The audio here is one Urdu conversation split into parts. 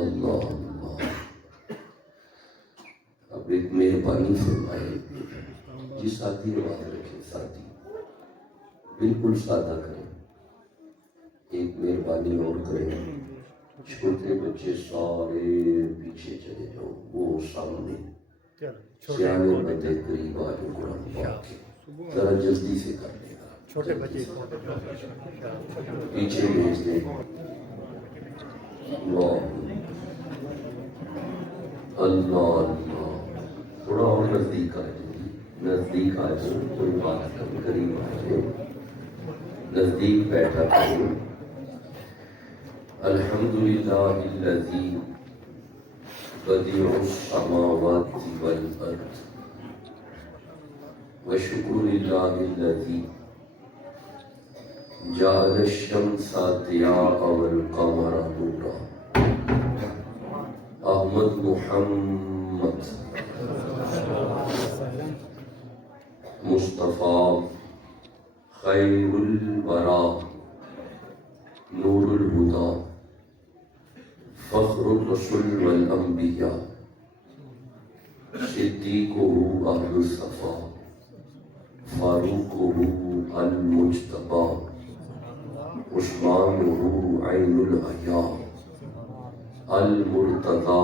اللہ اللہ۔ اب ایک مہربانی فرمائے، جس ساتھی نماز رکھے، ساتھی بالکل سادہ کریں، ایک مہربانی اور کریں، چھوٹے بچے سارے پیچھے چلے جاؤ، وہ سامنے سیانے بندے قریب آ جو قرآن پاک کے ذرا جلدی سے کر لے گا، چھوٹے بچے پیچھے بھیج دیں۔ اللہ اللہ اللہ، تھوڑا اور نزدیک آ جائیں، نزدیک آ جائیں، کوئی بات نہیں، قریب آ جائیں، نزدیک بیٹھا کریں۔ الحمدللہ الذی بدیع السماوات والارض وشکر للہ الذی جعل الشمس ضیاء والقمر نورا۔ احمد محمد مصطفیٰ خیر الورا نور الہدا فخر الرسل والانبیاء صدیقہ اہل الصفا فاروقہ المجتبی عثمانہ عین الحیا المرتضی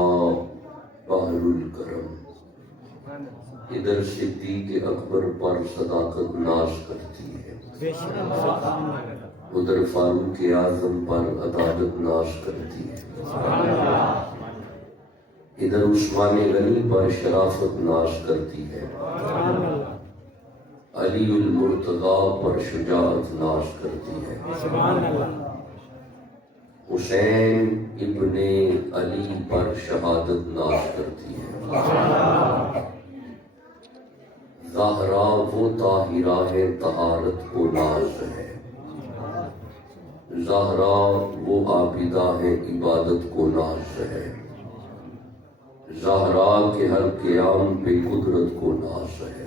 بحر الکرم۔ ادھر صدیق اکبر پر صداقت ناز کرتی ہے، ادھر فاروق اعظم پر عدالت ناز کرتی ہے، ادھر عثمان غنی پر شرافت ناز کرتی ہے، علی المرتضی پر شجاعت ناز کرتی ہے، حسین ابن علی پر شہادت ناز کرتی ہے، زہرا وہ طاہرہ ہے طہارت کو ناز ہے، زہرا وہ عابدہ ہے عبادت کو ناز ہے، زہرا کے ہر قیام پہ قدرت کو ناز ہے،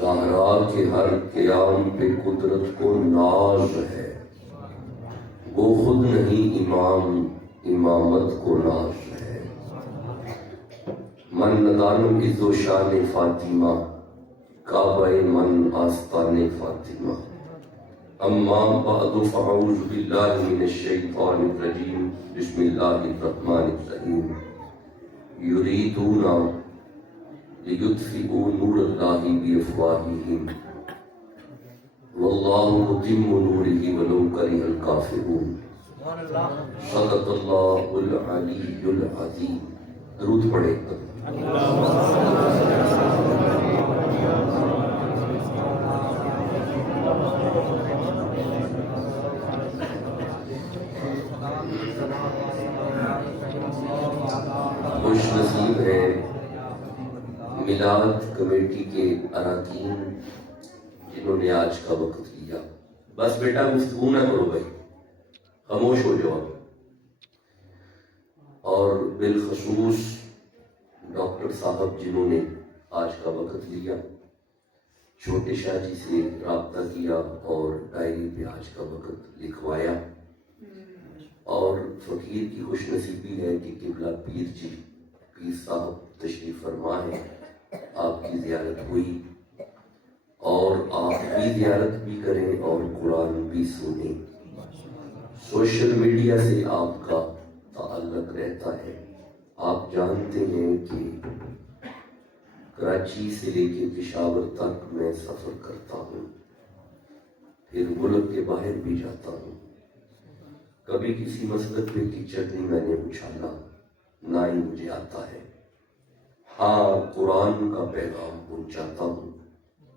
زہرا کے ہر قیام پہ قدرت کو ناز ہے، وہ خود نہیں امام امامت کو ناز ہے، من ندانم عز و شان فاطمہ کعبہ من آستان فاطمہ۔ اما بعد فاعوذ باللہ من الشیطان الرجیم، بسم اللہ الرحمن الرحیم۔ یریدون لیطفئوا نور اللہ بافواہہم واللہ متم نورہ ولو کرہ الکافرون۔ صدق اللہ العلی العظیم۔ درود پڑھیں۔ خوش نصیب ہے میلاد کمیٹی کے اراکین جنہوں نے آج کا وقت لیا۔ بس بیٹا گفتگو نہ کرو بھائی، خاموش ہو جاؤ۔ اور بالخصوص ڈاکٹر صاحب جنہوں نے آج کا وقت لیا، چھوٹے شاہ جی سے رابطہ کیا اور ڈائری پہ آج کا وقت لکھوایا، اور فقیر کی خوش نصیبی ہے کہ قبلہ پیر جی پیر صاحب تشریف فرما ہے، آپ کی زیارت ہوئی، اور آپ بھی زیارت بھی کریں اور قرآن بھی سنیں۔ سوشل میڈیا سے آپ کا تعلق رہتا ہے، آپ جانتے ہیں کہ کراچی سے لے کے پشاور تک میں سفر کرتا ہوں، پھر ملک کے باہر بھی جاتا ہوں، کبھی کسی مسلک پہ کیچڑ نہیں میں نے اچھالا، نہ ہی مجھے آتا ہے، ہاں قرآن کا پیغام پہنچاتا ہوں،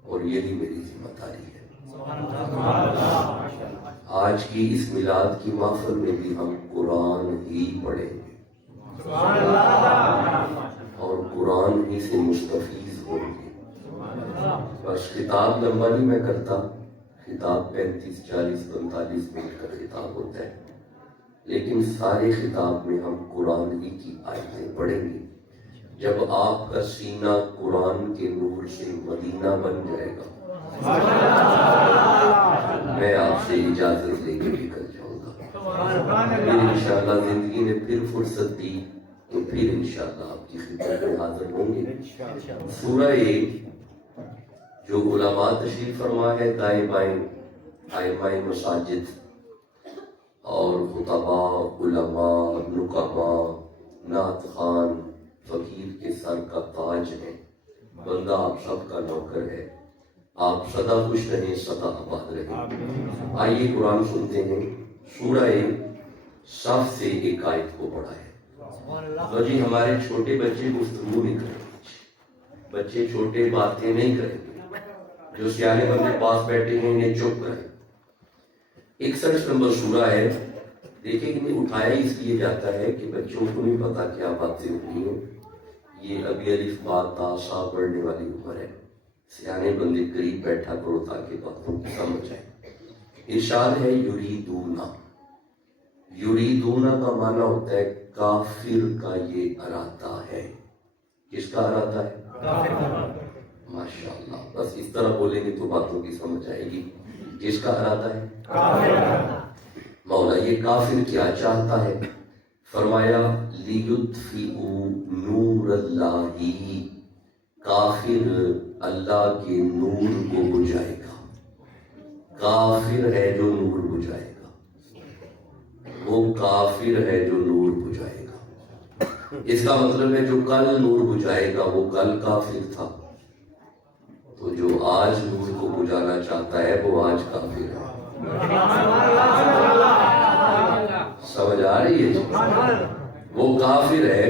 اور یہی میری ذمہ داری ہے۔ آج کی اس میلاد کی محفل میں بھی ہم قرآن ہی پڑھیں گے اور قرآن ہی سے مستفیض ہوں گے۔ بس خطاب لمبا نہیں میں کرتا، خطاب 35 40 45 منٹ کا خطاب ہوتا ہے، لیکن سارے خطاب میں ہم قرآن ہی کی آیتیں پڑھیں گے۔ جب آپ کا سینہ قرآن کے نور سے مدینہ بن جائے گا، میں آپ سے اجازت لے کے نکل جاؤں گا۔ پھر انشاءاللہ زندگی نے پھر فرصت دی تو پھر انشاءاللہ آپ کی خدمت میں حاضر ہوں گے. سورہ جو علماء تشریف فرما ہے دائیں بائیں ائمہ مساجد اور خطباء علماء نقباء نعت خوان فقیر کے سر کا تاج ہے. بندہ آپ سب کا نوکر ہے. آپ سدا خوش رہیں سدا آباد رہیں. آئیے قرآن سنتے ہیں. سورہ صف سے ایک آیت کو پڑھا ہے. تو جی ہمارے چھوٹے بچے گفتگو نہیں کریں گے, بچے چھوٹے باتیں نہیں کریں گے. جو سیانے بندے پاس بیٹھے ہیں انہیں چپ کریں. 61 نمبر سورہ ہے. دیکھیں انہیں اٹھایا اس لیے جاتا ہے کہ بچوں کو نہیں پتا کیا باتیں ہوئی ہیں. یہ ابھی الف با تا سا پڑھنے والی عمر ہے. سیانے بندے قریب بیٹھا کرو تاکہ باتوں کی سمجھ آئے. ارشاد ہے یریدونا. یریدونا کا معنی ہوتا ہے کافر کا یہ ارادہ ہے. کس کا ارادہ ہے؟ ماشاءاللہ. بس اس طرح بولیں گے تو باتوں کی سمجھ آئے گی. کس کا ارادہ ہے؟ مولا یہ کافر کیا چاہتا ہے؟ فرمایا لیطفئوا نور اللہ. کافر اللہ کے نور کو بجھائے گا. کافر ہے جو نور بجھائے گا. وہ کافر ہے جو نور بجھائے گا. اس کا مطلب ہے جو کل نور بجھائے گا وہ کل کافر تھا. تو جو آج نور کو بجھانا چاہتا ہے وہ آج کافر ہے. سمجھ آ رہی ہے؟ وہ کافر ہے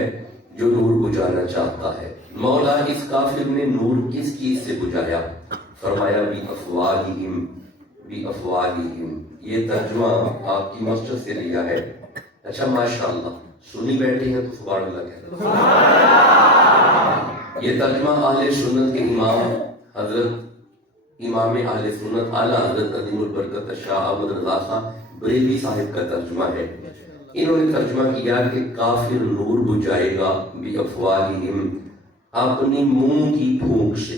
جو نور بجھانا چاہتا ہے. مولا اس کافر نے نور کس چیز سے بجھایا؟ فرمایا بی افواہہم. بی افواہہم یہ ترجمہ آپ کی مسجد سے لیا ہے. اچھا ماشاءاللہ سنی بیٹھے ہیں تو سبحان اللہ کہتے ہیں. یہ ترجمہ اہل سنت کے امام حضرت امام اہل سنت اعلیٰ حضرت عظیم البرکت شاہ احمد رضا صاحب بریلوی صاحب کا ترجمہ ہے. انہوں نے ترجمہ کیا کہ کافر نور بجھائے گا بی افواہہم اپنی منہ کی پھونک سے.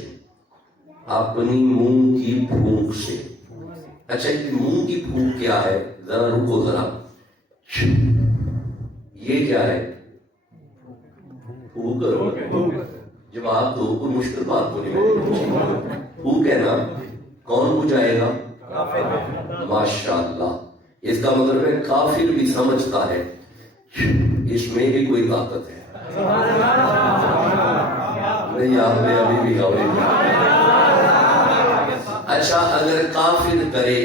اپنی منہ کی پھونک سے. اچھا یہ منہ کی پھونک کیا ہے؟ ذرا رکو ذرا. یہ کیا ہے؟ پھونک. جواب دو. کوئی مشکل بات تو نہیں. پھونک ہے نا. کون بجھائے گا؟ ماشاءاللہ. اس کا مطلب ہے کافر بھی سمجھتا ہے اس میں بھی کوئی طاقت ہے. نہیں آپ نے ابھی بھی غوری. اچھا اگر کافر کرے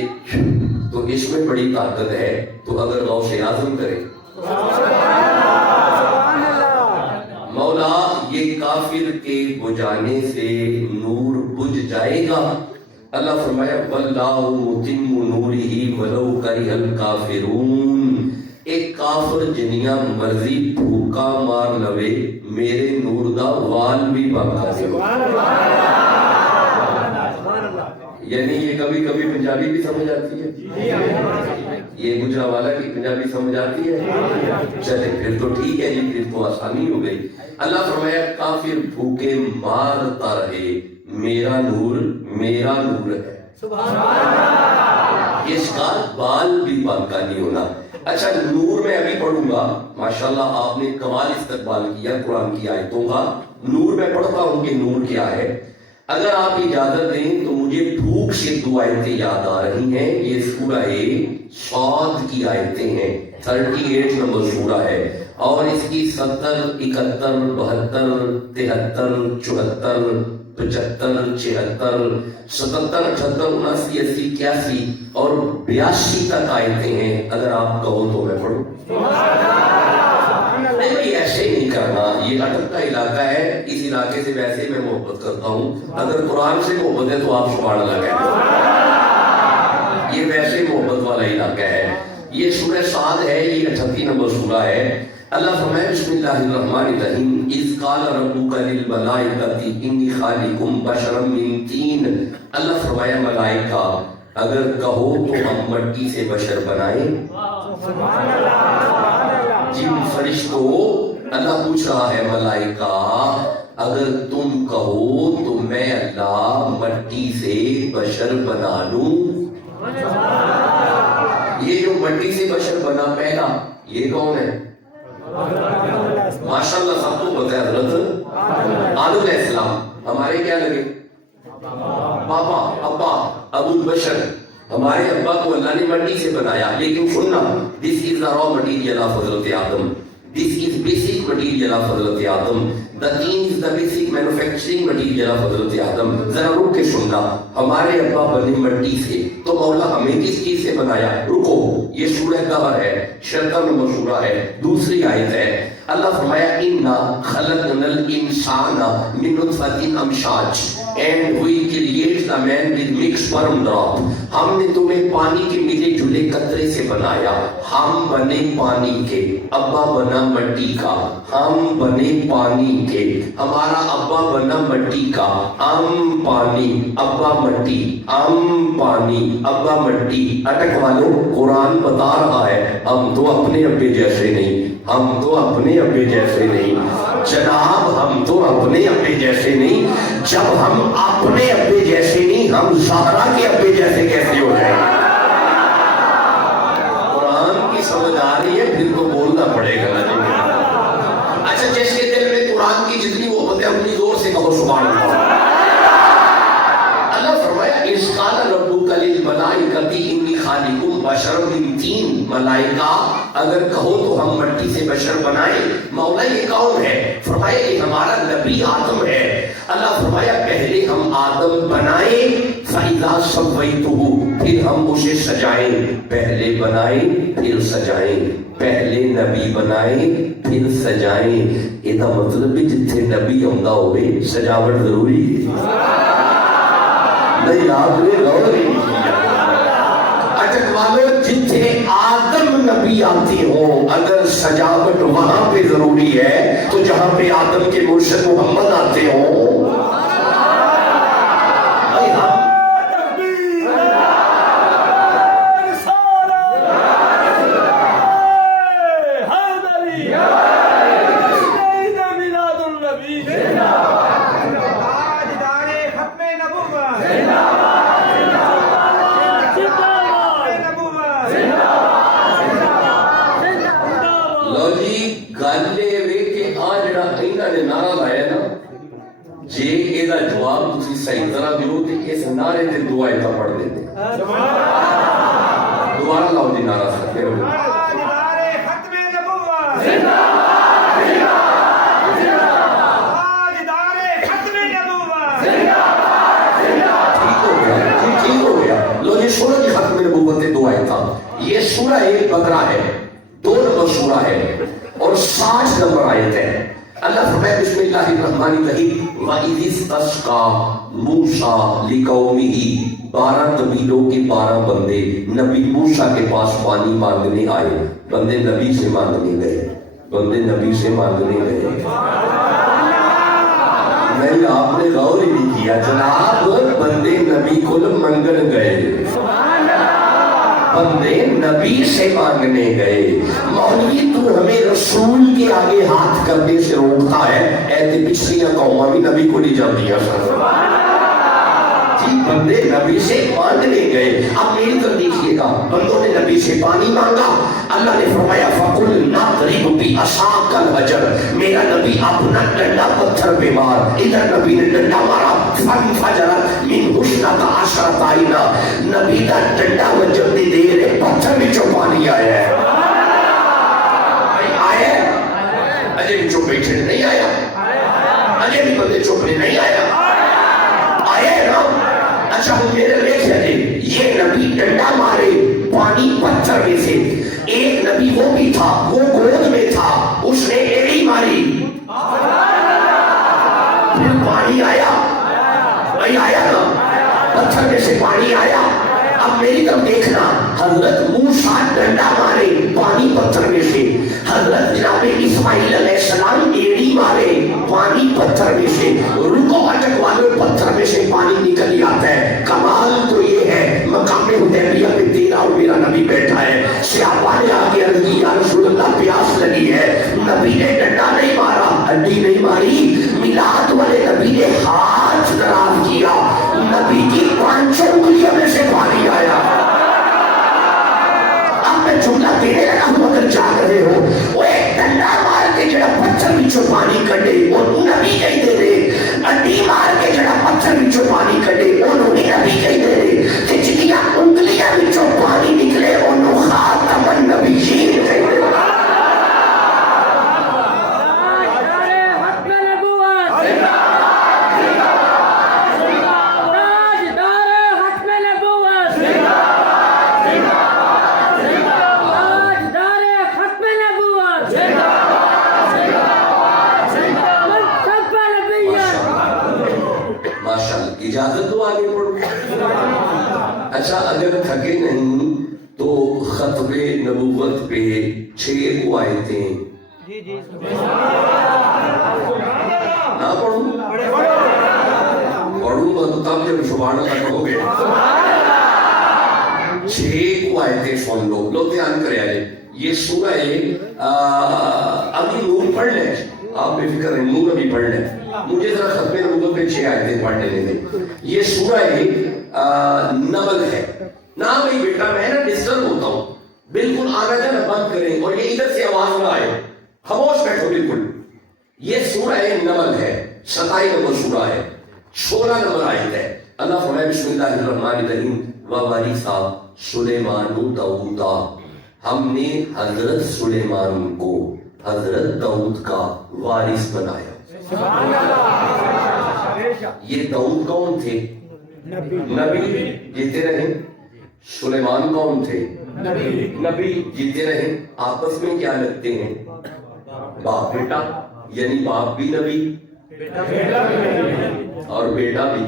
تو اس میں بڑی طاقت ہے. تو اگر غوث اعظم کرے مولا یہ کافر کے بجھانے سے نور بجھ جائے گا. اللہ فرمایا واللہ متم نورہ ولو کرہ الکافرون. ایک کافر جنیاں مرضی بھوکا مار لوے میرے نور دا وال بھی باقا دے. یعنی یہ کبھی کبھی پنجابی بھی سمجھ آتی ہے. یہ گجرا والا کی پنجابی سمجھ آتی ہے. چلے پھر تو ٹھیک ہے جی, پھر تو آسانی ہو گئی. اللہ فرمایا کافر بھوکے مارتا رہے میرا نور ہے. اس کا بال بھی باقا نہیں ہونا. اچھا نور میں ابھی پڑھوں گا. ماشاءاللہ آپ نے کمال استقبال کیا قرآن کی آیتوں کا. نور میں پڑھتا ہوں کہ نور کیا ہے. اگر آپ اجازت دیں تو مجھے بھوک سے 2 آیتیں یاد آ رہی ہیں. یہ سورہ صاد کی آیتیں ہیں. 38 نمبر سورہ ہے اور اس کی 70 71 72 73 74 75 76 77 78 79 80 81 اور 82 تک آیتیں ہیں. اگر آپ کہو تو میں پڑھوں. نہیں ایسے ہی نہیں کرنا. یہ اٹک کا علاقہ ہے. اس علاقے سے ویسے میں محبت کرتا ہوں. اگر قرآن سے محبت ہے تو آپ سبحان اللہ کہتے ہیں. یہ ویسے محبت والا علاقہ ہے. یہ سورہ صاد ہے. یہ 38 نمبر سورہ ہے. اللہ فرمائے بسم اللہ الرحمن الرحیم اذ قال ربک للملائکۃ انی خالق بشرا من طین. اللہ فرمایا ملائکہ اگر کہو تو ہم مٹی سے بشر بنائیں. جن فرشتوں اللہ پوچھ رہا ہے ملائکہ اگر تم کہو تو میں اللہ مٹی سے بشر بنا لوں. یہ جو مٹی سے بشر بنا پہلا، یہ کون ہے؟ ماشاءاللہ سب کو پتہ ہے، حضرت آدم علیہ السلام ہمارے کیا لگے؟ پاپا، ابا، ابو البشر. ہمارے ابا کو اللہ نے مٹی سے بنایا، لیکن سننا، this is the raw material of حضرت آدم. This is basic material of حضرت آدم. The teen is the basic manufacturing material of حضرت آدم. ذرا رک کے سننا، ہمارے ابا بنے مٹی سے، تو مولا ہمیں کس چیز سے بنایا؟ رکو، یہ سورہ دہر ہے، شرطہ میں مشہورہ ہے، دوسری آیت ہے. اللہ فرمایا اِنَّا خَلَقْنَا الْإِنسَانَ مِنْ نُطْفَةٍ أَمْشَاجٍ and we create the man with mixed sperm drop. ہم نے تمہیں پانی کے ملے جلے قطرے سے بنایا. ہم بنے پانی کے، ابا بنا مٹی کا. ہم بنے پانی کے، ہمارا ابا بنا مٹی کا. ہم پانی، ابا مٹی، ہم پانی، ابا مٹی. اٹک والوں، قرآن بتا رہا ہے ہم تو اپنے ابے جیسے نہیں، ہم تو اپنے ابے جیسے نہیں جناب، ہم تو اپنے ابے جیسے نہیں. جب ہم اپنے ابے جیسے نہیں، ہم زہرا کے ابے جیسے کیسے ہو جائیں؟ قرآن کی سمجھ آ رہی ہے؟ پھر تو بولنا پڑے گا نا. اچھا، جس کے دل میں قرآن کی جتنی وہ باتیں اپنی زور سے کہو سبحان اللہ. اللہ فرمایا اِذْ قَالَ رَبُّكَ لِلْمَلَائِكَةِ إِنِّي خَالِقٌ بَشَرًا مِنْ طِينٍ. ملائکہ اگر کہو تو ہم مٹی سے بشر بنائیں. مولا یہ کون ہے؟ فرمایا یہ ہمارا نبی آدم ہے. اللہ فرمایا پہلے ہم آدم بنائیں، فَإِذَا سَوَّيْتُهُ، پھر ہم اسے سجائیں. پہلے بنائیں پھر سجائیں، پہلے نبی بنائیں پھر سجائیں. یہ مطلب ہے جتنے نبی آمدہ ہوئے سجاوٹ ضروری ہے. نہیں آپ نے غور نہیں کیا. اٹک والوں، جتنے آدم نبی آتی ہوں، اگر سجاوٹ وہاں پہ ضروری ہے تو جہاں پہ آدم کے مرشد محمد آتے ہوں، نعرے تے دعا ایتا پڑھ دیتے. دوبارہ لاؤ جی نعرہ ساتھ کے رہو. آج ختم نبوت زندہ باد، آج دار ختم نبوت زندہ باد. ٹھیک ہو گیا. لو یہ سورہ کی ختم نبوت دعا ایتا، یہ سورہ ایک بقرہ ہے، 2 نمبر سورہ ہے اور 60 نمبر آیت ہے. اللہ فرمائے بسم اللہ الرحمن الرحیم وَإِذِ اسْتَسْقَىٰ مُوسَىٰ لِقَوْمِهِ. 12 قبیلوں کے 12 بندے نبی موسیٰ کے پاس پانی مانگنے آئے. بندے نبی سے مانگنے گئے، بندے نبی سے مانگنے گئے. نہیں آپ نے غور ہی نہیں کیا جناب. بندے نبی کو منگن گئے، بندے نبی سے مانگنے گئے. مولوی تو ہمیں رسول کے آگے ہاتھ کرنے سے روکتا ہے. ایسے پچھلیاں قومیں بھی نبی کو نہیں جانتی ہیں. بندے نبی سے مانگنے گئے. اب میری طرف دیکھیے گا، بندوں نے نبی سے پانی مانگا. اللہ نے فرمایا فَقُلْنَا اضْرِبْ بِعَصَاكَ الْحَجَرَ. میرا نبی اپنا ڈنڈا پتھر پہ مار. ادھر نبی نے ڈنڈا مارا، فَانْفَجَرَتْ مِنْهُ اثْنَتَا عَشْرَةَ عَيْنًا. نبی کا ڈنڈا وہ جتنی دیر ہے پتھر میں جو پانی آیا ہے. آیا اجے بھی چپ بیٹھے نہیں آیا، اجے بھی بندے چپ نہیں آیا، آیا ہے نا. اچھا میرے لیے یہ نبی ڈنڈا مارے پانی پتھر میں سے. ایک نبی وہ بھی تھا، وہ گود میں تھا، اس نے ایڑی ماری، پھر پانی آیا. نہیں آیا نا، پتھر میں سے پانی آیا. اب میری طرف دیکھنا، حضرت موسیٰ ڈنڈا مارے پانی پتھر میں سے، حضرت جناب اسماعیل علیہ السلام ایڑی مارے پانی پتھر میں سے. رکو اٹک والے، پتھر میں سے پانی نکل آتا ہے. کمال تو یہ ہے مقام حدیبیہ میں تیرا اور میرا نبی بیٹھا ہے. صحابہ نے آگے عرض کی یا رسول اللہ پیاس لگی ہے. نبی نے ڈنڈا نہیں مارا، ہڈی نہیں ماری. میلاد والے نبی نے ہاتھ دراز کیا، نبی کی 5 انگلیوں میں سے پانی آیا. جملہ دینے لگا ہوں اگر جاگ رہے ہو وہ ایک ڈنڈا مار کے جڑا پتھر بچوں پانی کٹے وہ نبی کہیں دے رہے اڈی مار کے جڑا پتھر بچوں پانی کٹے انہوں نے نبی کہیں دے رہے کہ جنیاں انگلیاں بچوں پانی نکلے انہوں خاتم النبیین کہیں دے رہے اجازت تو آگے پڑھو. اچھا اگر تھکے نہیں تو ختم نبوت پہ 6 کو آیتیں نہ پڑھوں پڑھوں گا تو تب جب سبحان اللہ کہو گے 6 کو آیتیں سن لو. لو دھیان کرے آئے یہ سورہ ابھی نور پڑھ لیں آپ بے فکر ہیں نور ابھی پڑھ لیں مجھے ذرا ختم نبوت پہ 6 آیتیں پڑھ لینے دیں. یہ سورہ نمل ہے. نہ بھائی بیٹا میں نا ڈسٹرب ہوتا ہوں بالکل آنا جانا بند کریں اور یہ ادھر سے آواز نہ آئے خاموش بیٹھو بالکل. یہ سورہ نمل ہے 27 نمبر سورہ ہے 16 نمبر آیت ہے. اللہ فرمائے بسم اللہ الرحمن الرحیم ووارثا سلیمان داؤدا ہم نے حضرت سلیمان کو حضرت داؤد کا وارث بنایا. یہ داؤد کون تھے؟ نبی جیتے رہے. سلیمان کون تھے؟ نبی جیتے رہے. آپس میں کیا لگتے ہیں؟ باپ بیٹا. یعنی باپ بھی نبی اور بیٹا بھی.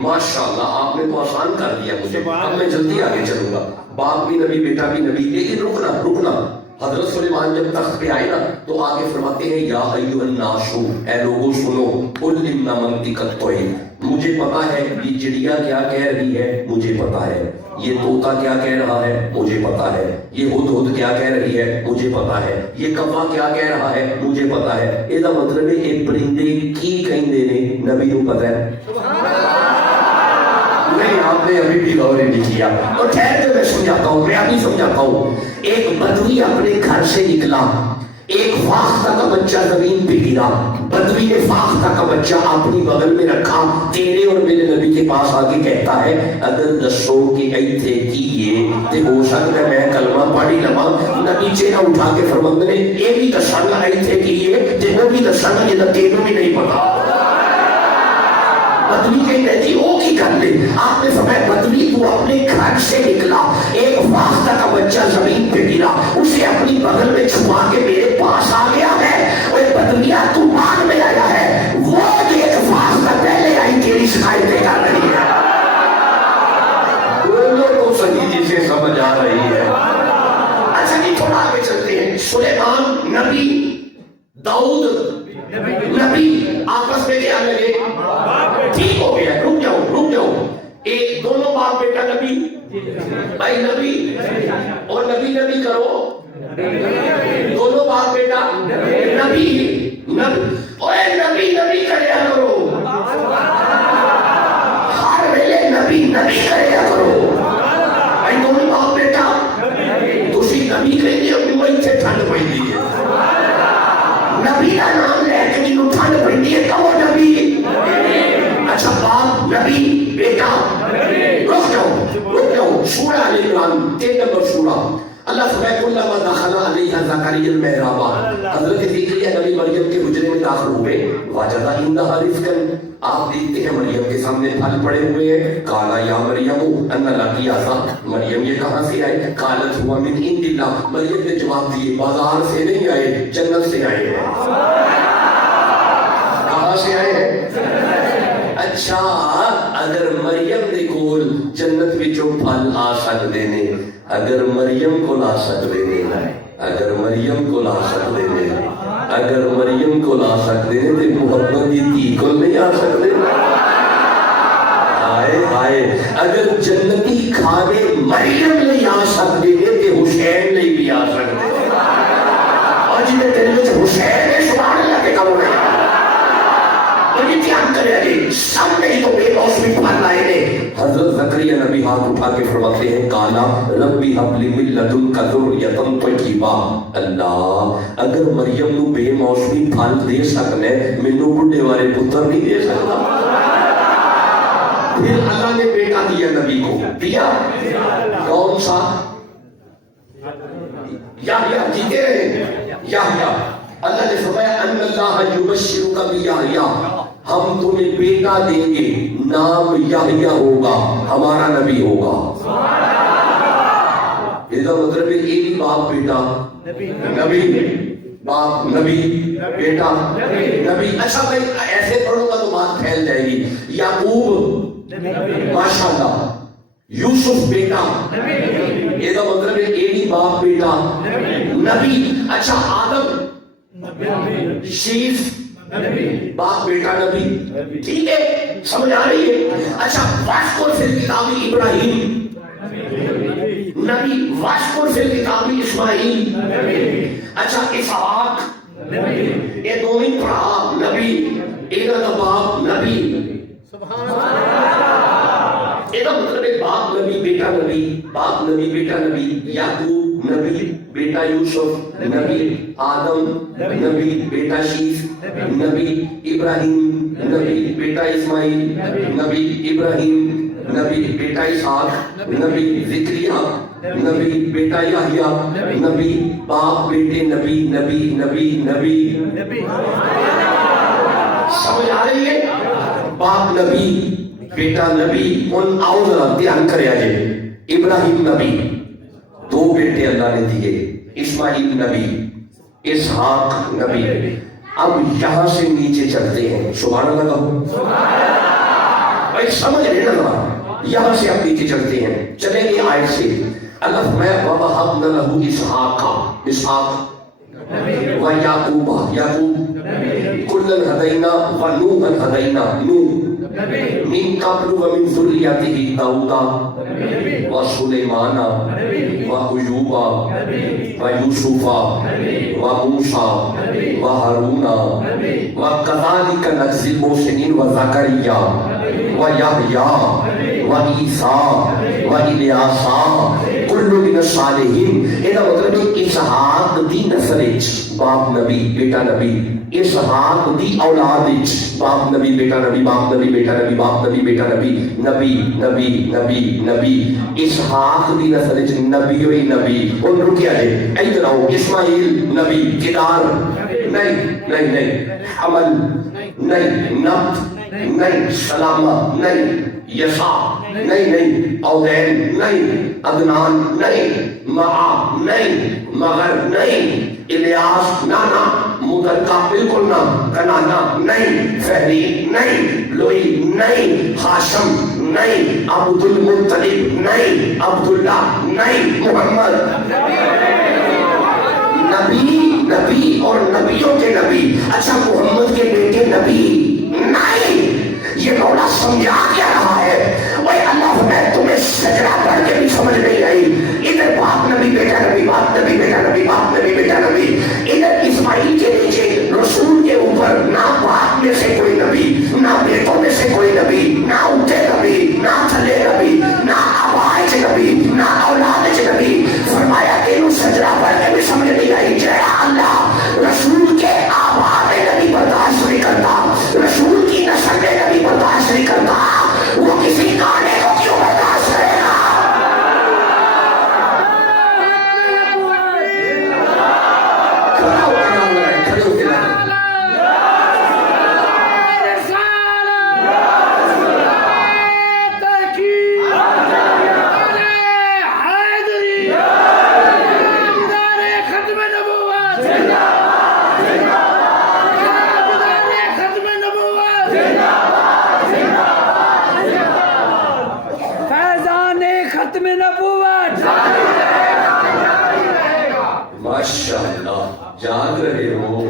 ماشاءاللہ آپ نے تو آسان کر دیا مجھے. اب میں جلدی آگے چلوں گا. باپ بھی نبی بیٹا بھی نبی. لیکن رکنا حضرت سلیمان جب تخت پہ آئے نا تو آگے فرماتے ہیں یا ایھا الناس اے لوگوں سنو قل ان منطق الطیر مجھے پتا ہے یہ چڑیا کیا کہہ رہی ہے مجھے پتا ہے. یہ طوطا کیا کہہ رہا ہے مجھے پتا ہے. یہ ہدہد کیا کہہ رہی ہے مجھے پتا ہے. یہ کوا کیا کہہ رہا ہے مجھے پتا ہے. یہ مطلب ہے ایک پرندے کی کہیں دینے نبی کو پتا ہے. نہیں آپ نے ابھی بھی غور نہیں کیا. اور ٹھہر کے میں سمجھاتا ہوں میں ابھی سمجھاتا ہوں. ایک بدوی اپنے گھر سے نکلا ایک فاختہ کا بچہ زمین پہ گرا. بدوی نے فاختہ کا بچہ اپنی بغل میں رکھا. تیرے اور میرے نبی کے پاس آگے کہتا ہے اگر دسو کہ گئی تھے کیے تے ہو سکتا ہے میں کلمہ پڑھی لما. نبی چہرہ اٹھا کے فرماندے نے یہ بھی دسانا آئی تھے کیے تے وہ بھی دسانا جدا تینوں بھی نہیں پتا. بدوی کہیں رہتی وہ کی کر لے. آپ نے فرمایا بدوی تو اپنے گھر سے نکلا ایک فاختہ کا بچہ زمین پہ گرا اسے اپنی بغل میں چھپا کے میرے پاس آ گیا ہے. وہ بدویا تو بعد میں آیا ہے. وہ ایک فاختہ پہلے آئی تیری شکایتیں کر رہی ہے. دونوں کو صحیح چیزیں سمجھ آ رہی ہے. اچھا جی تھوڑا آگے چلتے ہیں. سلیمان نبی داؤد نبی آپس میں کیا لگے ٹھیک ہو گیا. رک جاؤ ایک دونوں باپ بیٹا نبی بھائی نبی اور نبی کرو دونوں باپ بیٹا نبی نبی کریا کرو. ہر ویلے نبی کریا کرو. بھائی دونوں باپ بیٹا تسی نبی کہیں گے اپنی وہی سے ٹھنڈ پہنی ہے. نبی کا نام لے کے جنہوں ٹھنڈ پہنی ہے کہو نبی. اچھا باپ نبی بیٹا. رک جاؤ سورہ آل عمران 3 نمبر سورہ. اللہ فرمائے کلما دخل علیہا زکریا المحراب حضرت زکریا نبی مریم کے حجرے میں داخل ہوئے وجد عندها رزقا آپ دیکھتے ہیں مریم کے سامنے پھل پڑے ہوئے ہیں. قالا یا مریم ان لکی ھذا مریم یہ کہاں سے آئے؟ قالت هو من عند اللہ مریم نے جواب دیے بازار سے نہیں آئے جنت سے آئے ہیں. کہاں سے آئے ہیں؟ اچھا اگر مریم دے کول جنت وچوں پھل آ سکدے نے اگر مریم کو لا سکدے نے اگر مریم کو لا سکدے نے اگر مریم کو لا سکدے نے تے محمد دی دھی کو نہیں آ سکدے. ہائے اگر جنتی کھانے مریم نہیں آ سکدے نے تے حسین نہیں بھی آ سکدے. اور جنہیں دل وچ حسین ہے سبحان اللہ کے کم ہے. دھیان کرے گی سب نے تو بے موسمی پھل لائے نے حضرت زکریا نبی ہاتھ اٹھا کے فرماتے ہیں کالا ربی حب لی من لدنک ذریۃ طیبہ، اللہ اگر مریم نو بے موسمی پھل دے سکنا ہے مینوں بڈھے والے پتر نہیں دے سکتا؟ پھر اللہ نے بیٹا دیا نبی کو، دیا کون سا؟ یحییٰ، جیتے رہے یحییٰ۔ اللہ نے فرمایا ان اللہ یبشرک بیحییٰ، ہم تمہیں بیٹا دیں گے، نام یحییٰ ہوگا، ہمارا نبی ہوگا۔ اس کا مطلب ہے ایک باپ بیٹا نبی، باپ نبی بیٹا نبی۔ اچھا بھائی ایسے پڑھوں گا تو بات پھیل جائے گی۔ یعقوب ماشاءاللہ، یوسف بیٹا، یہ کا مطلب ہے ایک باپ بیٹا نبی۔ اچھا آدم شیف باپ بیٹا نبی، ٹھیک ہے سمجھ آ رہی ہے؟ اچھا واشکر فی الکتاب ابراہیم نبی، واشکر فی الکتاب اسماعیل، اچھا اسحاق یہ دونوں بڑا نبی، ایک کا باپ نبی، سبحان اللہ۔ یہ مطلب ہے باپ نبی بیٹا نبی، باپ نبی بیٹا نبی، یعقوب نبی بیٹا یوسف نبی، آدم نبی بیٹا شیف نبی، ابراہیم نبی بیٹا اسماعیل نبی، ابراہیم نبی بیٹا اسحاق نبی، زکریا نبی بیٹا یحییٰ نبی، باپ بیٹے نبی نبی نبی نبی۔ سمجھ آ رہی ہے؟ باپ نبی بیٹا نبی۔ ان آؤ ذرا دھیان کرے آجے، ابراہیم نبی دو بیٹے اللہ نے دیے، اسماعیل نبی، اسحاق نبی۔ اب یہاں سے نیچے چلتے ہیں، سبحان اللہ کہو، بھائی سمجھ رہے نا؟ یہاں سے اب نیچے چلتے ہیں، چلیں گے آیت سے۔ اللہ فرمایا وَوَهَبْنَا لَهُ إِسْحَاقَ، اسحاق و یعقوب، یعقوب کُلًّا هَدَيْنَا وَنُوحًا هَدَيْنَا، نوح من قبل ومن ذریته داؤد وسلیمان وایوب ویوسف وموسیٰ وہارون وکذالک نجزی المحسنین وزکریا ویحییٰ وعیسیٰ والیاس کل من الصالحین۔ یہ مطلب ہے اسحاق دی نسل باپ نبی بیٹا نبی، اسحاق دی اولاد باپ نبی بیٹا نبی، باپ نبی بیٹا نبی، باپ نبی بیٹا نبی، نبی نبی نبی نبی، اسحاق دی نسل نبی وی نبی۔ ان رکیا جائے ادھر آؤ، اسماعیل نبی، کدار نہیں نہیں نہیں، حمل نہیں، نبت نہیں، سلامہ نہیں، یسا نہیں نہیں، اودین نہیں، عدنان نہیں، معا نہیں، مغر نہیں، الیاس نانا، مدرکہ بالکل نہ، کنانا نہیں، فہری نہیں، لوئی نہیں، ہاشم نہیں، عبد المطلب نہیں، عبداللہ نہیں، محمد نبی نبی اور نبیوں کے نبی۔ اچھا محمد کے بیٹے نبی نہیں، یہ مولا سمجھا کیا رہا ہے؟ وہ اللہ میں تمہیں سجدہ پڑھ کے بھی سمجھ نہیں آئی۔ ادھر باپ نبی بیٹا نبی، باپ نبی بیٹا نبی، باپ نبی بیٹا نبی، ادھر اسماعیل کے نیچے رسول کے اوپر نہ باپ میں سے کوئی نبی، نہ بیٹوں میں سے کوئی نبی، نہ اونٹے نبی، نہ تھلے نبی، نہ آبائے نبی، نہ اولاد نبی۔ فرمایا کہ انہوں سجدہ پڑھ کے بھی سمجھ نہیں آئی۔ جے اللہ رسول کے آبا میں نبی برداشت نہیں کرتا، رسول کی نسل میں نبی برداشت نہیں کرتا، وہ کسی گانے کو کیوں برداشت کرے گا؟ ماشاءاللہ جاگ رہے ہو،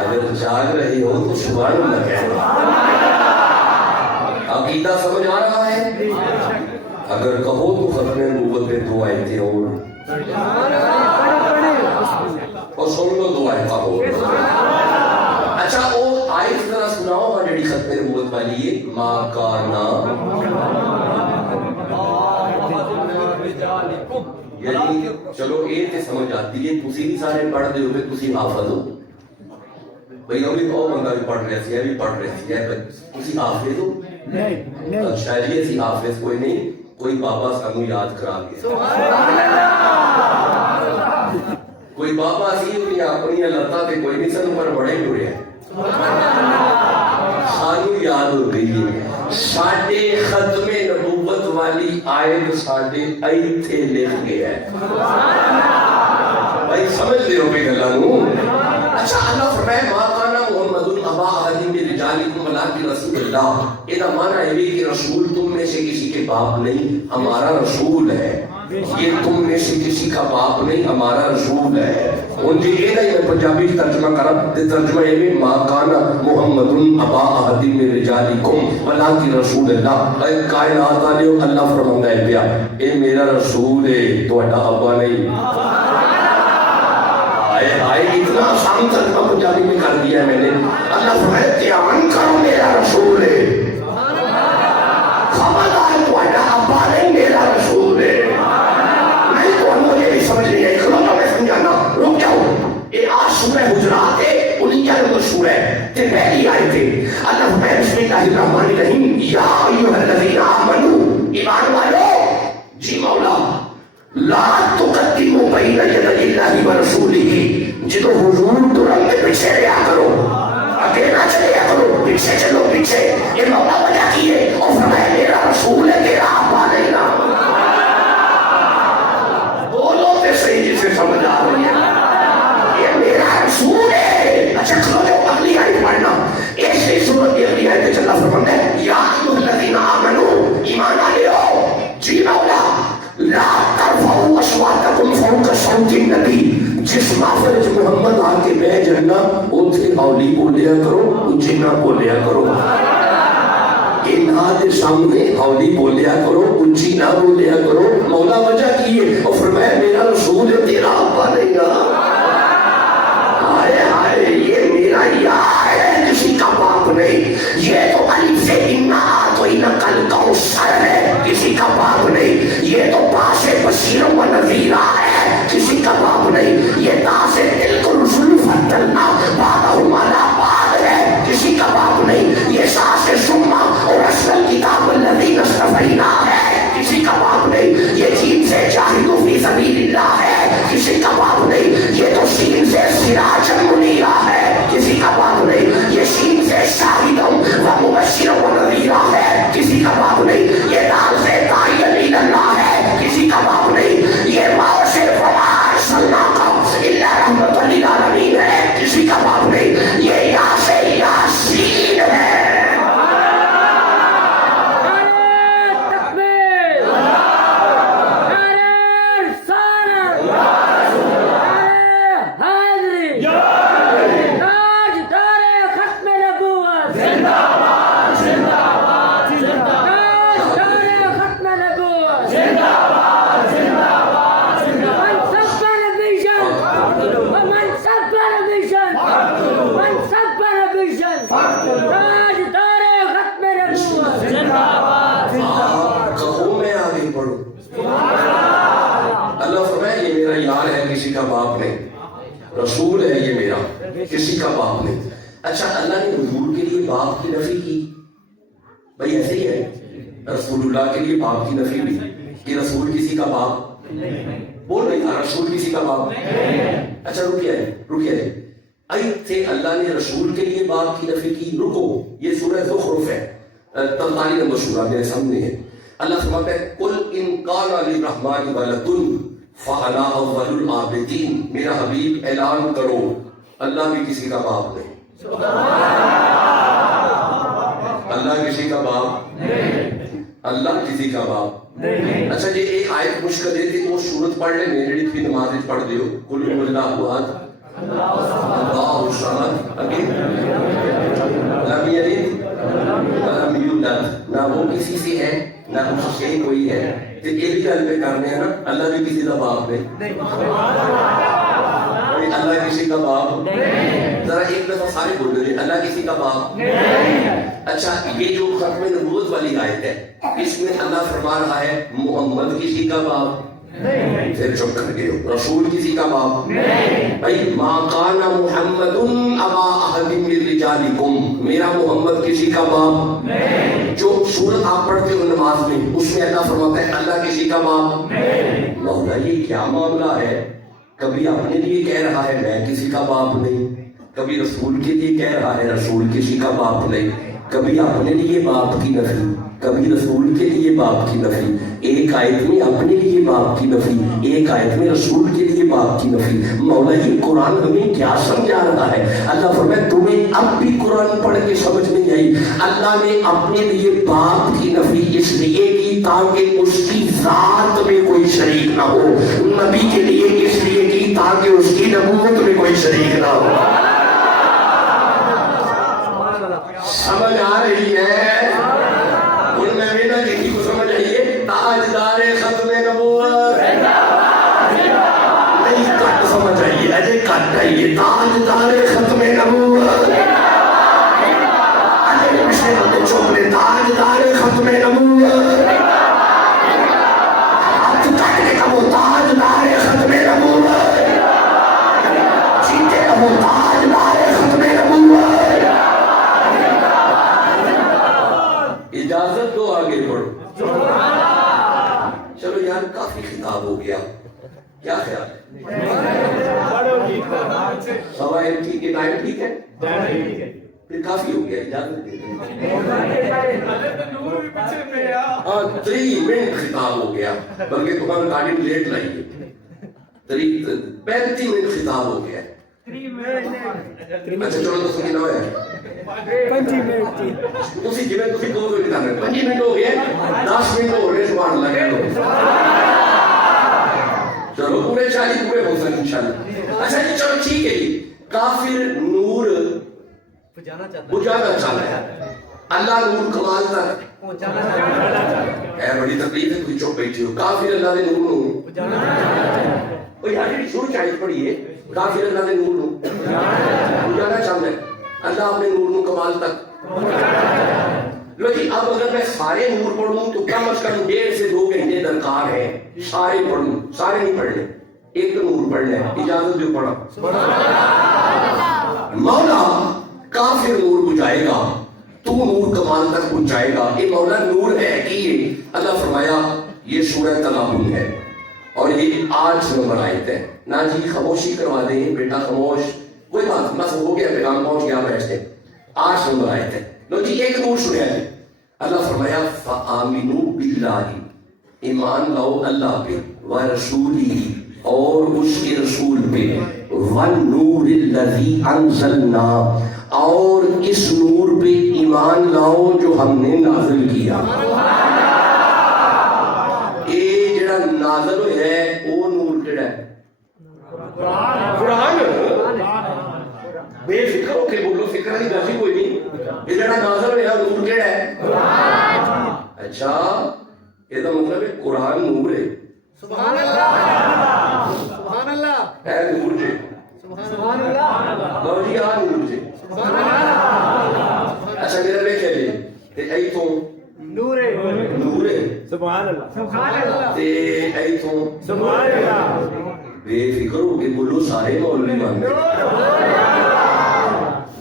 اگر جاگ رہے ہو تو سبحان اللہ کہہ، عقیدہ سمجھ آ رہا ہے؟ اگر کہو تو ختم نبوت میں دو آیتیں اور سن لو دو آیتیں اور۔ اچھا وہ آیت ذرا سناؤ جڑی ختم نبوت والی ہے، ما کانا یعنی چلو یہ تے سمجھ آتی ہے تسی بھی سارے پڑھ دے ہوئے تسی حافظ ہو بھئی ابھی وہ بندہ بھی پڑھ رہا سی بھی پڑھ رہا سی تسی حافظ ہو نہیں شاید یہ سی حافظ کوئی نہیں کوئی بابا سانو یاد کرا گیا کوئی بابا سی اپنی اپنی لتاں تے کوئی نہیں سانو پر بڑے ٹرے ہیں سانو یاد ہو گئی ہے ساڈے ختم نبوت والی آیت ساڈے ایتھے لکھ گیا ہے بھائی سمجھ لے ہو گئی گلاں نو اچھا اللہ فرمائے ما کان محمد ابا احد من رجالکم ولکن رسول اللہ یہ معنی ہے کہ رسول تم میں سے کسی کے باپ نہیں ہمارا رسول ہے یہ تم میں سے کسی کا باپ نہیں ہمارا رسول ہے ان جی یہ نہیں میں پنجابی ترجمہ کرا ترجمہ یہ بھی ما کان محمد ابا احد من رجالکم ولکن رسول اللہ اے کائنات والے اللہ فرماندا ہے پیا اے میرا رسول ہے تہاڈا ابا نہیں آئے اتنا آسان ترجمہ پنجابی میں کر دیا ہے میں نے اللہ فرمائے دھیان کرو میرا رسول ہے خبردار تہاڈا ابا نہیں میرا رسول ہے نہیں تو مجھے بھی سمجھ نہیں آئی کھلو تو میں سمجھانا رک جاؤ یہ آج سورہ حجرات ہے 49 نمبر سورہ تے پہلی آیت ہے اللہ فرمائے بسم اللہ الرحمن الرحیم یا ایھا الذین آمنوا ایمان والو جی مولا لا تقدموا بین یدی اللہ ورسولہ جدو حضور ترنت پیچھے رہا کرو آگے نہ چلے کرو پیچھے چلو پیچھے یہ مولا وجہ کی ہے اور فرمایا میرا رسول ہے تیرا ابا نہیں نا بولو تے صحیح جسے سمجھ آ رہی ہے یہ میرا رسول ہے اچھا کھلو جو اگلی آیت پڑھنا ایسے صورت کی اگلی آیت چلا فرماتا ہے یا ایھا الذین آمنوا ایمان والے ہو جی مولا لا ترفعوا اصواتکم فوق صوت النبی جس محفل وچ محمد آ کے بیٹھ جانا اوتھے ہولی بولیا کرو اونچی نہ بولیا کرو انہاں دے سامنے ہولی بولیا کرو اونچی نہ بولیا کرو مولا وجہ کی ہے اور فرمایا میرا رسول ہے تیرا ابا نہیں ہائے ہائے یہ میرا یار ہے کسی کا باپ نہیں یہ تو الف انا اعطیناک الکوثر ہے کسی کا باپ نہیں یہ تو باس بشیر و نذیر ہے کسی کا باپ نہیں یہ داس تلک الرسل فضلنا بعضهم علی بعض ہے کسی کا باپ نہیں یہ ساس ثم اور اصل الکتاب الذی اصطفینا ہے کسی کا باپ نہیں یہ جیم سے جاہدوا فی سبیل اللہ ہے کسی کا باپ نہیں یہ تو سین سے سراج منیرا ہے کسی کا باپ نہیں یہ شین سے شاہد و مبشر و نذیر ہے کسی کا باپ نہیں یہ دال سے داعی الی اللہ ہے کسی کا باپ نہیں یہ ماں سے وما ارسلناک الا رحمۃ للعالمین ہے کسی کا باپ نہیں یہ یا سے یاسین ہے باپ نہیں رسول ہے یہ میرا کسی کا باپ نہیں اچھا اللہ نے حضور کے لیے باپ کی نفی کی بھائی ایسے ہی ہے رسول اللہ کے لیے باپ کی نفی بھی کہ رسول کسی کا باپ بول رہی تھا رسول کسی کا باپ اچھا رکیے ایتھے اللہ نے رسول کے لیے باپ کی نفی کی رکو یہ سورہ زخرف ہے 43 نمبر سورہ میرے سامنے ہے اللہ فرماتا ہے قل ان کان للرحمن ولد فانا اول العابدین میرا حبیب اعلان کرو اللہ بھی کسی کا باپ نہیں اللہ کسی کا باپ اللہ کسی کا باپ اچھا جی ایک آیت مشکل ہے کہ وہ سورت پڑھ لیں میری بھی نماز پڑھ دیو قل هو اللہ احد اللہ الصمد اگین لم یلد ولم یولد نہ وہ کسی سے ہے نہ اس سے کوئی ہے تو یہ بھی گل پہ کرنے ہیں نا اللہ بھی کسی کا باپ نہیں اللہ کسی کا باپ ذرا ایک دفعہ سارے بول رہے اللہ کسی کا باپ اچھا یہ جو ختم نبوت والی آیت ہے اس میں اللہ فرما رہا ہے محمد کسی کا باپ پھر چپ کر گئے ہو. رسول کسی کا باپ بھائی ما کان محمد ابا احد من رجالکم, میرا محمد کسی کا باپ. جو سورت آپ پڑھتے ہو نماز میں اس میں اللہ فرماتا ہے اللہ کسی کا باپ. مولا یہ کیا معاملہ ہے؟ کبھی اپنے لیے کہہ رہا ہے میں کسی کا باپ نہیں, کبھی رسول کے لیے کہہ رہا ہے رسول کسی کا باپ نہیں, کبھی اپنے لیے باپ کی نفی, کبھی رسول کے لیے باپ کی نفی. ایک آیت میں اپنے لیے باپ کی نفی, ایک آیت میں رسول کے لیے باپ کی نفی. مولا یہ قرآن ہمیں کیا سمجھا رہا ہے؟ اللہ فرمایا تمہیں اب بھی قرآن پڑھ کے سمجھ نہیں آئی. اللہ نے اپنے لیے باپ کی نفی اس لیے کی تاکہ اس کی ذات میں کوئی شریک نہ ہو. نبی کے لیے اس لیے کی تاکہ اس کی نبوت میں کوئی شریک نہ ہو. سمجھ آ رہی ہے؟ ان میں میرا کسی کو سمجھ آئیے تاجدار ختم نبوت نہیں, کٹ سمجھ آئیے, اجے کٹ آئیے تاجدار ختم نبوت. اجے پچھلے بندے چوپڑے تاجدار ختم نبوت. ہاتھ کٹ کے کہو تاجدار ختم نبوت. جیتے رہو تاجدار ختم نبوت. اجازت دو آگے بڑھو. چلو یار کافی خطاب ہو گیا, کیا خیال ہے؟ سوا ٹھیک ہے, ٹائم ٹھیک ہے, پھر کافی ہو گیا, اجازت دے ہاں 3 منٹ خطاب ہو گیا, بلکہ تمہارا ریکارڈنگ لیٹ لائیے. 35 منٹ خطاب ہو گیا. اچھا چلو تو کتنا ہوا ہے؟ 5 منٹ تسی جویں تسی 2 منٹ کر رہے 5 منٹ ہو گئے, 10 منٹ ہو رہے سبحان اللہ کہہ دو. چلو پورے 40 پورے ہو سکتے انشاءاللہ. اچھا جی چلو ٹھیک ہے جی. کافر نور بجھانا چاہتا ہے, اللہ نور کمال تک پہنچانا چاہتا ہے. اے بڑی تکلیف ہے تم چپ بیٹھے ہو. کافر اللہ دے نور نو بجھانا چاہتا ہے. وہ یہاں جی شروع چاہیے پڑھیے کافر اللہ دے نور نو بجھانا چاہتا ہے, اللہ اپنے نور نو کمال تک. لو جی اب اگر میں سارے نور پڑھوں تو کم از کم 1.5 سے 2 گھنٹے درکار ہے. سارے پڑھوں, سارے نہیں پڑھنے, ایک تو نور پڑھنا ہے. اجازت جو پڑھا مولا کافر نور بجھائے گا, تو نور کمال تک پہنچائے گا. یہ مولا نور ہے کہ اللہ فرمایا یہ سورہ تغابن ہے اور یہ 8 نمبر آیت ہے. نا جی خاموشی کروا دیں بیٹا, خاموش, کوئی بات بس ہو گیا, پیغام پہنچ گیا, بیٹھتے. 8 نمبر آیت ہے. لو جی ایک نور سنیا ہے. اللہ فرمایا فآمنوا باللہ, ایمان لاؤ اللہ پہ, ورسولہ, اور اس کے رسول پہ, والنور الذی انزلنا, اور اس نور پہ ایمان لاؤ جو ہم نے نازل کیا. یہ جڑا نازل ہے وہ نور کیڑا ہے؟ قرآن. بے فکر ہو کے بولو, فکر کی گل کوئی نہیں. یہ جڑا نازل ہے نور کیڑا ہے؟ اچھا یہ تو مطلب ہے قرآن نور ہے. سبحان اللہ, سبحان اللہ, ہے نور جی, سبحان اللہ. لو جی آ نور جی, سبحان اللہ. اچھا میرا دیکھیں جی, تے ایتھوں نور ہے, نور ہے, سبحان اللہ, سبحان اللہ, تے ایتھوں سبحان اللہ. بے فکر ہو کے بولو, سارے مولوی مانتے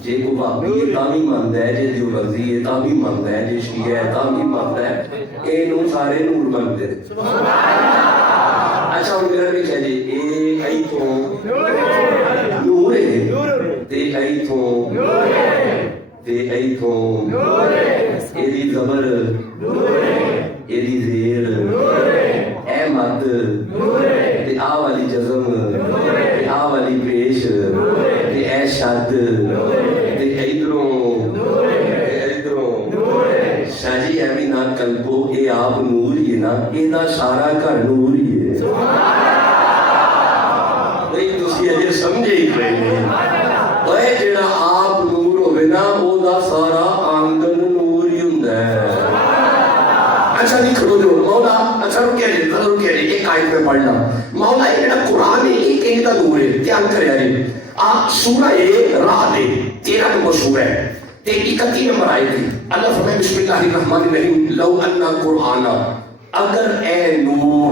جے کو بابی تامی مانتا ہے, جے دیوبندی ہے تامی مانتا ہے, جے شیعہ ہے تامی مانتا ہے, اے نو سارے نور مانتے ہیں. سبحان اللہ. اچھا ہوں میرا بھی کہہ جی, اے ایتھوں نور ہے, تے ایتھوں نور ہے, تے ایتھوں نور ہے, ایدی زبر نور ہے, ایدی زیر نور ہے, اے مد نور ہے, تے آ والی جزم نور ہے, تے آ والی پیش نور ہے, تے اے شد نور ہے, تے ایدروں نور ہے, تے ایدروں نور ہے. شاہ جی اے بھی نہ کلپو, اے آپ نور ہی نا, اے دا سارا گھر نور ہی ہے. نہیں تسی اجے سمجھے ہی کوئی نہیں. اے جڑا آپ نور ہوئے نا او دا سارا آنگن نور ہی ہوندا ہے. اچھا نہیں کھڑو جو مولا, اچھا رکے جی, رکے جی, ایک آیت میں پڑھنا. مولا یہ جڑا قرآن ہے ایک ایک دا نور ہے. دھیان کرے جی, آپ سورہ رعد 13 نمبر سورہ ہے, تے 31 نمبر آیت ہے. اللہ فرمائے بسم اللہ الرحمن الرحیم, لو ان قرآن, اگر اے نور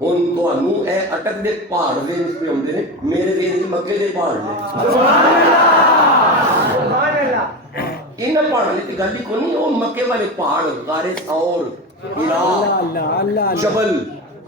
ਹੁਣ ਤੁਹਾਨੂੰ ਇਹ ਅਟਕ ਦੇ ਪਹਾੜ ਦੇ ਵਿੱਚ ਆਉਂਦੇ ਨੇ ਮੇਰੇ ਦੇ ਵਿੱਚ ਮੱਕੇ ਦੇ ਪਹਾੜ ਨੇ ਸੁਭਾਨ ਅੱਲਾਹ ਇਹਨਾਂ ਪਹਾੜਾਂ ਦੀ ਗੱਲ ਹੀ ਕੋਈ ਨਹੀਂ ਉਹ ਮੱਕੇ ਵਾਲੇ ਪਹਾੜ ਗਾਰੇ ਸੌਰ ਹੀਰਾ ਜਬਲ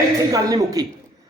ਇੱਥੇ ਗੱਲ ਨਹੀਂ ਮੁੱਕੀ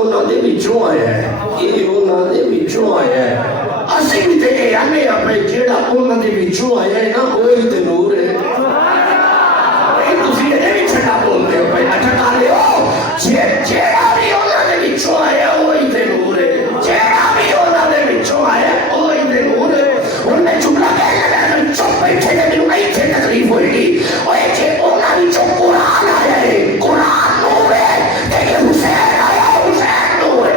ਉਹਨਾਂ ਦੇ ਵਿੱਚੋਂ ਆਇਆ ਹੈ ਇਹ ਉਹਨਾਂ ਦੇ ਵਿੱਚੋਂ ਆਇਆ ਹੈ ਅਸੀਂ ਵੀ ਤੇ ਇਹ ਆਨੇ ਆ ਭਈ ਜਿਹੜਾ ਉਹਨਾਂ ਦੇ ਵਿੱਚੋਂ ਆਇਆ ਹੈ ਨਾ ਉਹ ਹੀ ਤੇ ਨੂਰ ਹੈ ਇਹ ਤੁਸੀਂ ਇਹਦੇ ਵਿੱਚ ਛੱਡਾ ਬੋਲਦੇ ਹੋ ਭਈ ਅੱਛਾ ਕਰ ਲਿਓ ਜਿਹੜਾ ਵੀ ਉਹਨਾਂ ਦੇ ਵਿੱਚੋਂ ਆਇਆ ਉਹ ਹੀ ਤੇ ਨੂਰ ਹੈ ਜਿਹੜਾ ਵੀ ਉਹਨਾਂ ਦੇ ਵਿੱਚੋਂ ਆਇਆ ਉਹ ਹੀ ਤੇ ਨੂਰ ਹੈ ਹੁਣ ਮੈਂ ਜੁਮਲਾ ਕਹਿ ਰਿਹਾ ਚੁੱਪ ਬੈਠੇ ਨੇ ਮੈਨੂੰ ਇੱਥੇ ਤਕਲੀਫ ਹੋਏਗੀ ਓਏ ਜੇ ਉਹਨਾਂ ਵਿੱਚੋਂ ਕੁਰਾਨ ਆਇਆ ਹੈ ਕੁਰਾਨ ਨੂਰ ਹੈ ਤੇ ਹੁਸੈਨ ਆਇਆ ਹੁਸੈਨ ਨੂਰ ਹੈ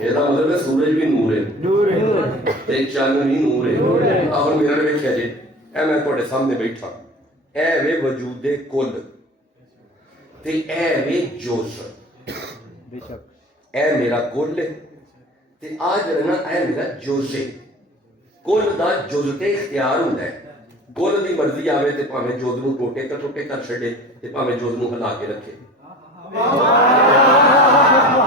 ਇਹਦਾ ਮਤਲਬ ਹੈ ਸੂਰਜ ਵੀ ਨੂਰ ਹੈ ਤੇ ਚੰਨ ਵੀ ਨੂਰ ਹੈ ਆਹ ਮੇਰਾ ਵੇਖਿਆ ਜੇ ਇਹ ਮੈਂ ਤੁਹਾਡੇ ਸਾਹਮਣੇ ਬੈਠਾ ਇਹ ਵੇ ਵਜੂਦੇ ਕੁੱਲ ਤੇ ਇਹ ਵੇ ਜੋਸ਼ ਬੇਸ਼ੱਕ ਇਹ ਮੇਰਾ ਕੁੱਲ ਹੈ ਤੇ ਆ ਜਿਹੜਾ ਨਾ ਇਹ ਮੇਰਾ ਜੋਸ਼ ਹੈ ਕੁੱਲ ਦਾ ਜੁਜ਼ ਤੇ ਇਖਤਿਆਰ ਹੁੰਦਾ ਹੈ ਕੁੱਲ ਦੀ ਮਰਜ਼ੀ ਆਵੇ ਤੇ ਭਾਵੇਂ ਜੁਜ਼ ਨੂੰ ਟੋਟੇ ਕਰ ਛੱਡੇ ਤੇ ਭਾਵੇਂ ਜੁਜ਼ ਨੂੰ ਹਿਲਾ ਕੇ ਰੱਖੇ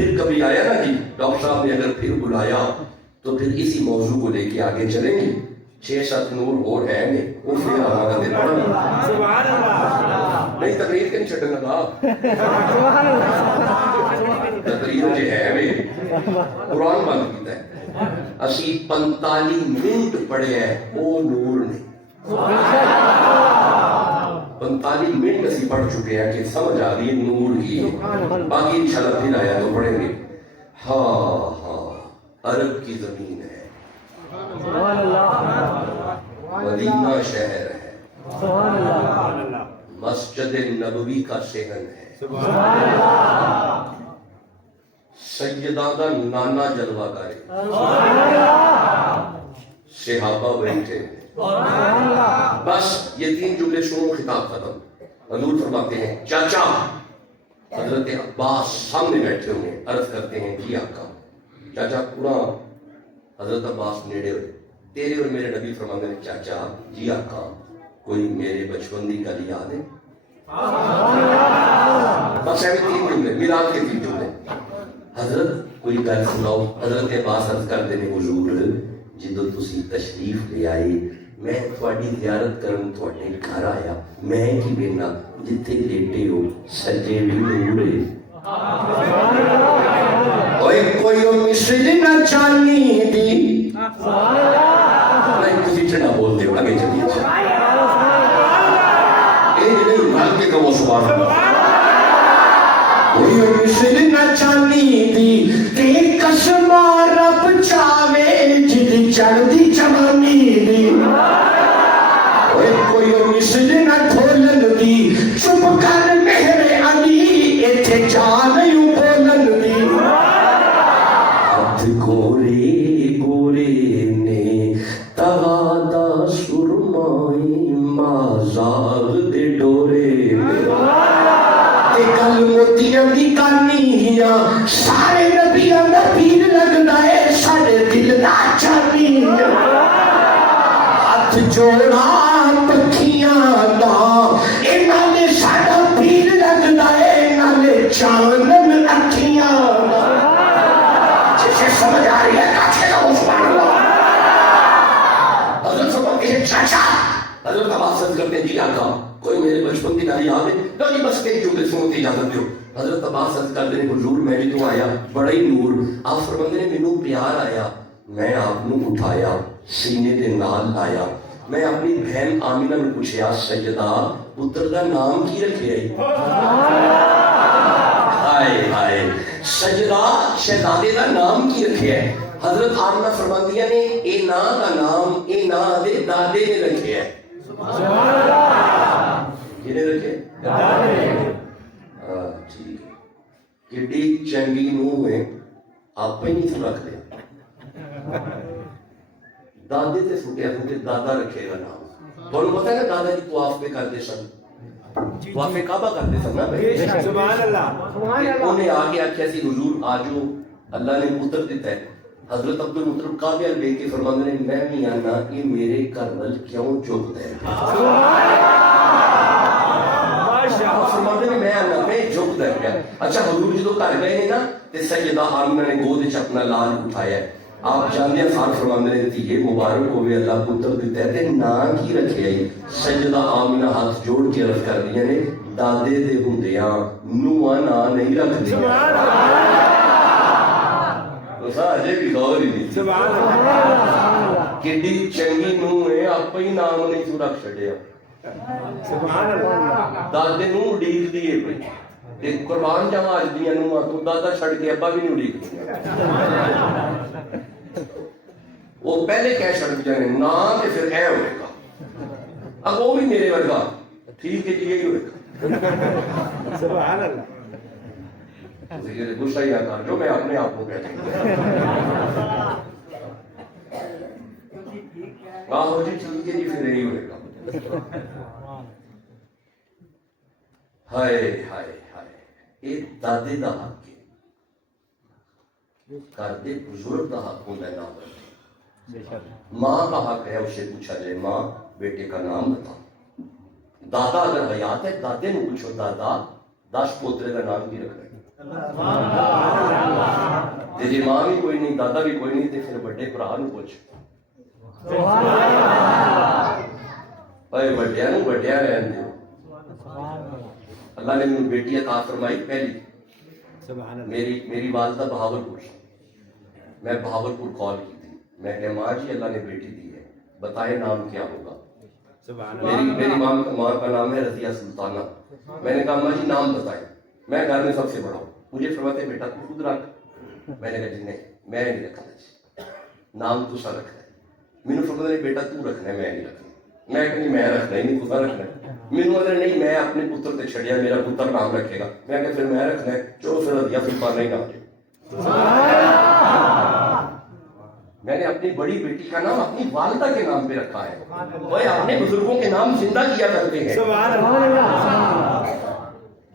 پھر کبھی آیا نا کہ ڈاکٹر صاحب نے اگر پھر بلایا تو پھر اسی موضوع کو لے کے آگے چلیں گے. 6-7 نور اور ہیں گے وہ پھر آگا دے پڑھا سبحان اللہ نہیں تقریر کے نہیں چھٹن لگا. تقریر جو ہے میں قرآن بند کیتا ہے اسی 45 منٹ پڑھے ہیں وہ نور نے 45 منٹ اسی پڑھ چکے ہیں کہ سمجھ آ گئی نور کی ہے. باقی انشاءاللہ پھر آیا تو پڑھیں گے. ہاں ہاں عرب کی زمین ہے سبحان اللہ مدینہ شہر ہے سبحان اللہ مسجد نبوی کا صحن ہے سبحان اللہ سیدہ کا نانا جلوہ کرے سبحان اللہ صحابہ بیٹھے ہیں. سبحان اللہ بس یہ 3 جملے سنو خطاب ختم. حضور فرماتے ہیں چاچا. حضرت عباس سامنے بیٹھے ہوئے عرض کرتے ہیں جی آقا. چاچا پورا حضرت عباس نیڑے ہوئے تیرے اور میرے نبی فرماتے ہیں چاچا جی آقا کوئی میرے بچپن کی گل یاد ہے. بس ایویں 3 جملے میلاد کے 3 جملے. حضرت کوئی گل سناؤ. حضرت عباس عرض کرتے ہیں حضور جدو تسی تشریف لے آئے میں تھوڑی زیارت کرن تھوڑے گھر آیا میں کی بینا جتھے لیٹے ہو سجے بھی نور ہے. اوئے کوئی مثل نہ چانی دی نہیں تسی ٹھنڈا بولتے ہو آگے چلیے. اے نہیں مال کے کہو سبحان اللہ. کوئی مثل نہ چانی دی تے قسم رب چاوے جد چڑھدی جوانی دی. اوئے کوئی مثل نہ کھولن دی چپ کر مہر علی ایتھے جان یوں بولن دی. ہاتھ گورے گورے نے تغادا سرمائی مازاغ دے ڈورے گل موتیاں دی کہانیاں سارے نبیاں دا پیر لگدا ہے ساڈے دل دا چانی. ہاتھ جوڑا پکھیاں دا انہاں نے ساڈا پیر لگدا ہے انہاں نے چانن اکھیاں دا. جسے سمجھ آ رہی ہے کاچے کا سبحان اللہ. حضرت فرماتے ہیں چاچا. حضرت عباس عرض کرتے ہیں جی آقا کوئی میرے بچپن کی گل یاد ہے. تو جی بس ایک جملے سنو تے اجازت دیو. حضرت عباس عرض کرتے ہیں حضور میں بھی تو آیا بڑا ہی نور. آپ فرماتے ہیں مینوں پیار آیا میں آپ نو اٹھایا سینے دے نال لایا. میں اپنی بہن آمینہ نے پوچھیا سیدہ پتر دا نام کی رکھے آئی. ہائے ہائے سیدہ شہزادے دا نام کی رکھے ہے. حضرت آمینہ فرماندیاں نے اے نا دا نام اے نا دے دادے نے رکھے ہے. سبحان اللہ. کنے رکھے؟ دادے. ٹھیک ہے. کڈی چنگی نو ہے آپ ہی نہیں رکھ دے. دادے تے سٹیا کیونکہ دادا رکھے گا نام. تمہیں پتا ہے کہ دادا جی طواف پہ کرتے سن طواف کعبہ کرتے سن نا بھائی. سبحان اللہ انہیں آگے آکھیا سی حضور آجو اللہ نے پتر دیتا ہے. حضرت عبد المطلب کعبے ال بیٹھ کے فرماندے نے میں نہیں آنا یہ میرے گھر ول کیوں جھکدا ہے. فرماندے نے میں آنا میں جھکدا ہے پیا. اچھا حضور جدو گھر گئے نا تے سیدہ آمنہ نے گود وچ اپنا لال اٹھایا ہے. آپ جانتے ہیں خان فرماندے نے تھی یہ مبارک ہوئے اللہ پتر دیتا ہے تے نا کی رکھے آئی. سیدہ آمنہ ہاتھ جوڑ کے عرض کر دیا نے دادے دے ہوندیاں نواں نا نہیں رکھ دیا. اجے بھی غور ہی نہیں. سبحان اللہ کڈی چنگی نو ہے آپ ہی نام نہیں تو رکھ چھڈیا. سبحان اللہ دادے نو اڈیک دیے پئی تے قربان جاواں اج دیاں نو تو دادا چھڈ کے ابا بھی نہیں اڈیک دیا. وہ پہلے کہہ چھڈ جانے نا تے پھر اے ہوئے گا اب وہ بھی میرے ورگا ٹھیک ہے جی یہی ہوئے گا. سبحان اللہ غصہ ہی آتا جو میں اپنے آپ کو کہتا ہوں. آہو جی ٹھیک ہے جی پھر یہی ہوئے گا. ہائے ہائے ہائے یہ دادے دا حق ہے. گھر دے بزرگ دا حق ہوتا ہے نام رکھے. ماں کا حق ہے اسے پوچھا جائے ماں بیٹے کا نام بتا. دادا اگر حیات ہے دادے نو پوچھو دادا 10 پوترے کا نام کی رکھنا ہے. تیری ماں بھی کوئی نہیں، دادا بھی کوئی نہیں، تے پھر بڑے بھرا نوں پوچھ۔ بڑیا نوں بڑیا رہن دیو۔ اللہ نے مجھے بیٹی عطا فرمائی پہلی، میری والدہ بہاولپور، میں بہاولپور کال کی تھی، میں کہ ماں جی اللہ نے بیٹی دی ہے، بتائیں نام کیا ہوگا؟ میری ماں کا نام ہے رضیہ سلطانہ۔ میں نے کہا ماں جی نام بتائیں، میں گھر میں سب سے بڑا ہوں، مجھے فرماتے بیٹا تو خود رکھ۔ میں نے کہا جی نہیں، میں نہیں رکھنا جی، نام تو سا رکھنا ہے۔ مینوں فرماتے بیٹا تو رکھنا ہے، میں نہیں رکھنا۔ میں کہ نہیں، میں رکھنا ہی نہیں، تو رکھنا ہے۔ مینوں اگر نہیں، میں اپنے پتر تے چھڑیا، میرا پتر نام رکھے گا۔ میں کہ پھر میں رکھنا ہے، چلو پھر رضیہ سلطانہ ہی نام دے۔ میں نے اپنی بڑی بیٹی کا نام اپنی والدہ کے نام پہ رکھا ہے۔ وہ اپنے بزرگوں کے نام زندہ کیا کرتے ہیں۔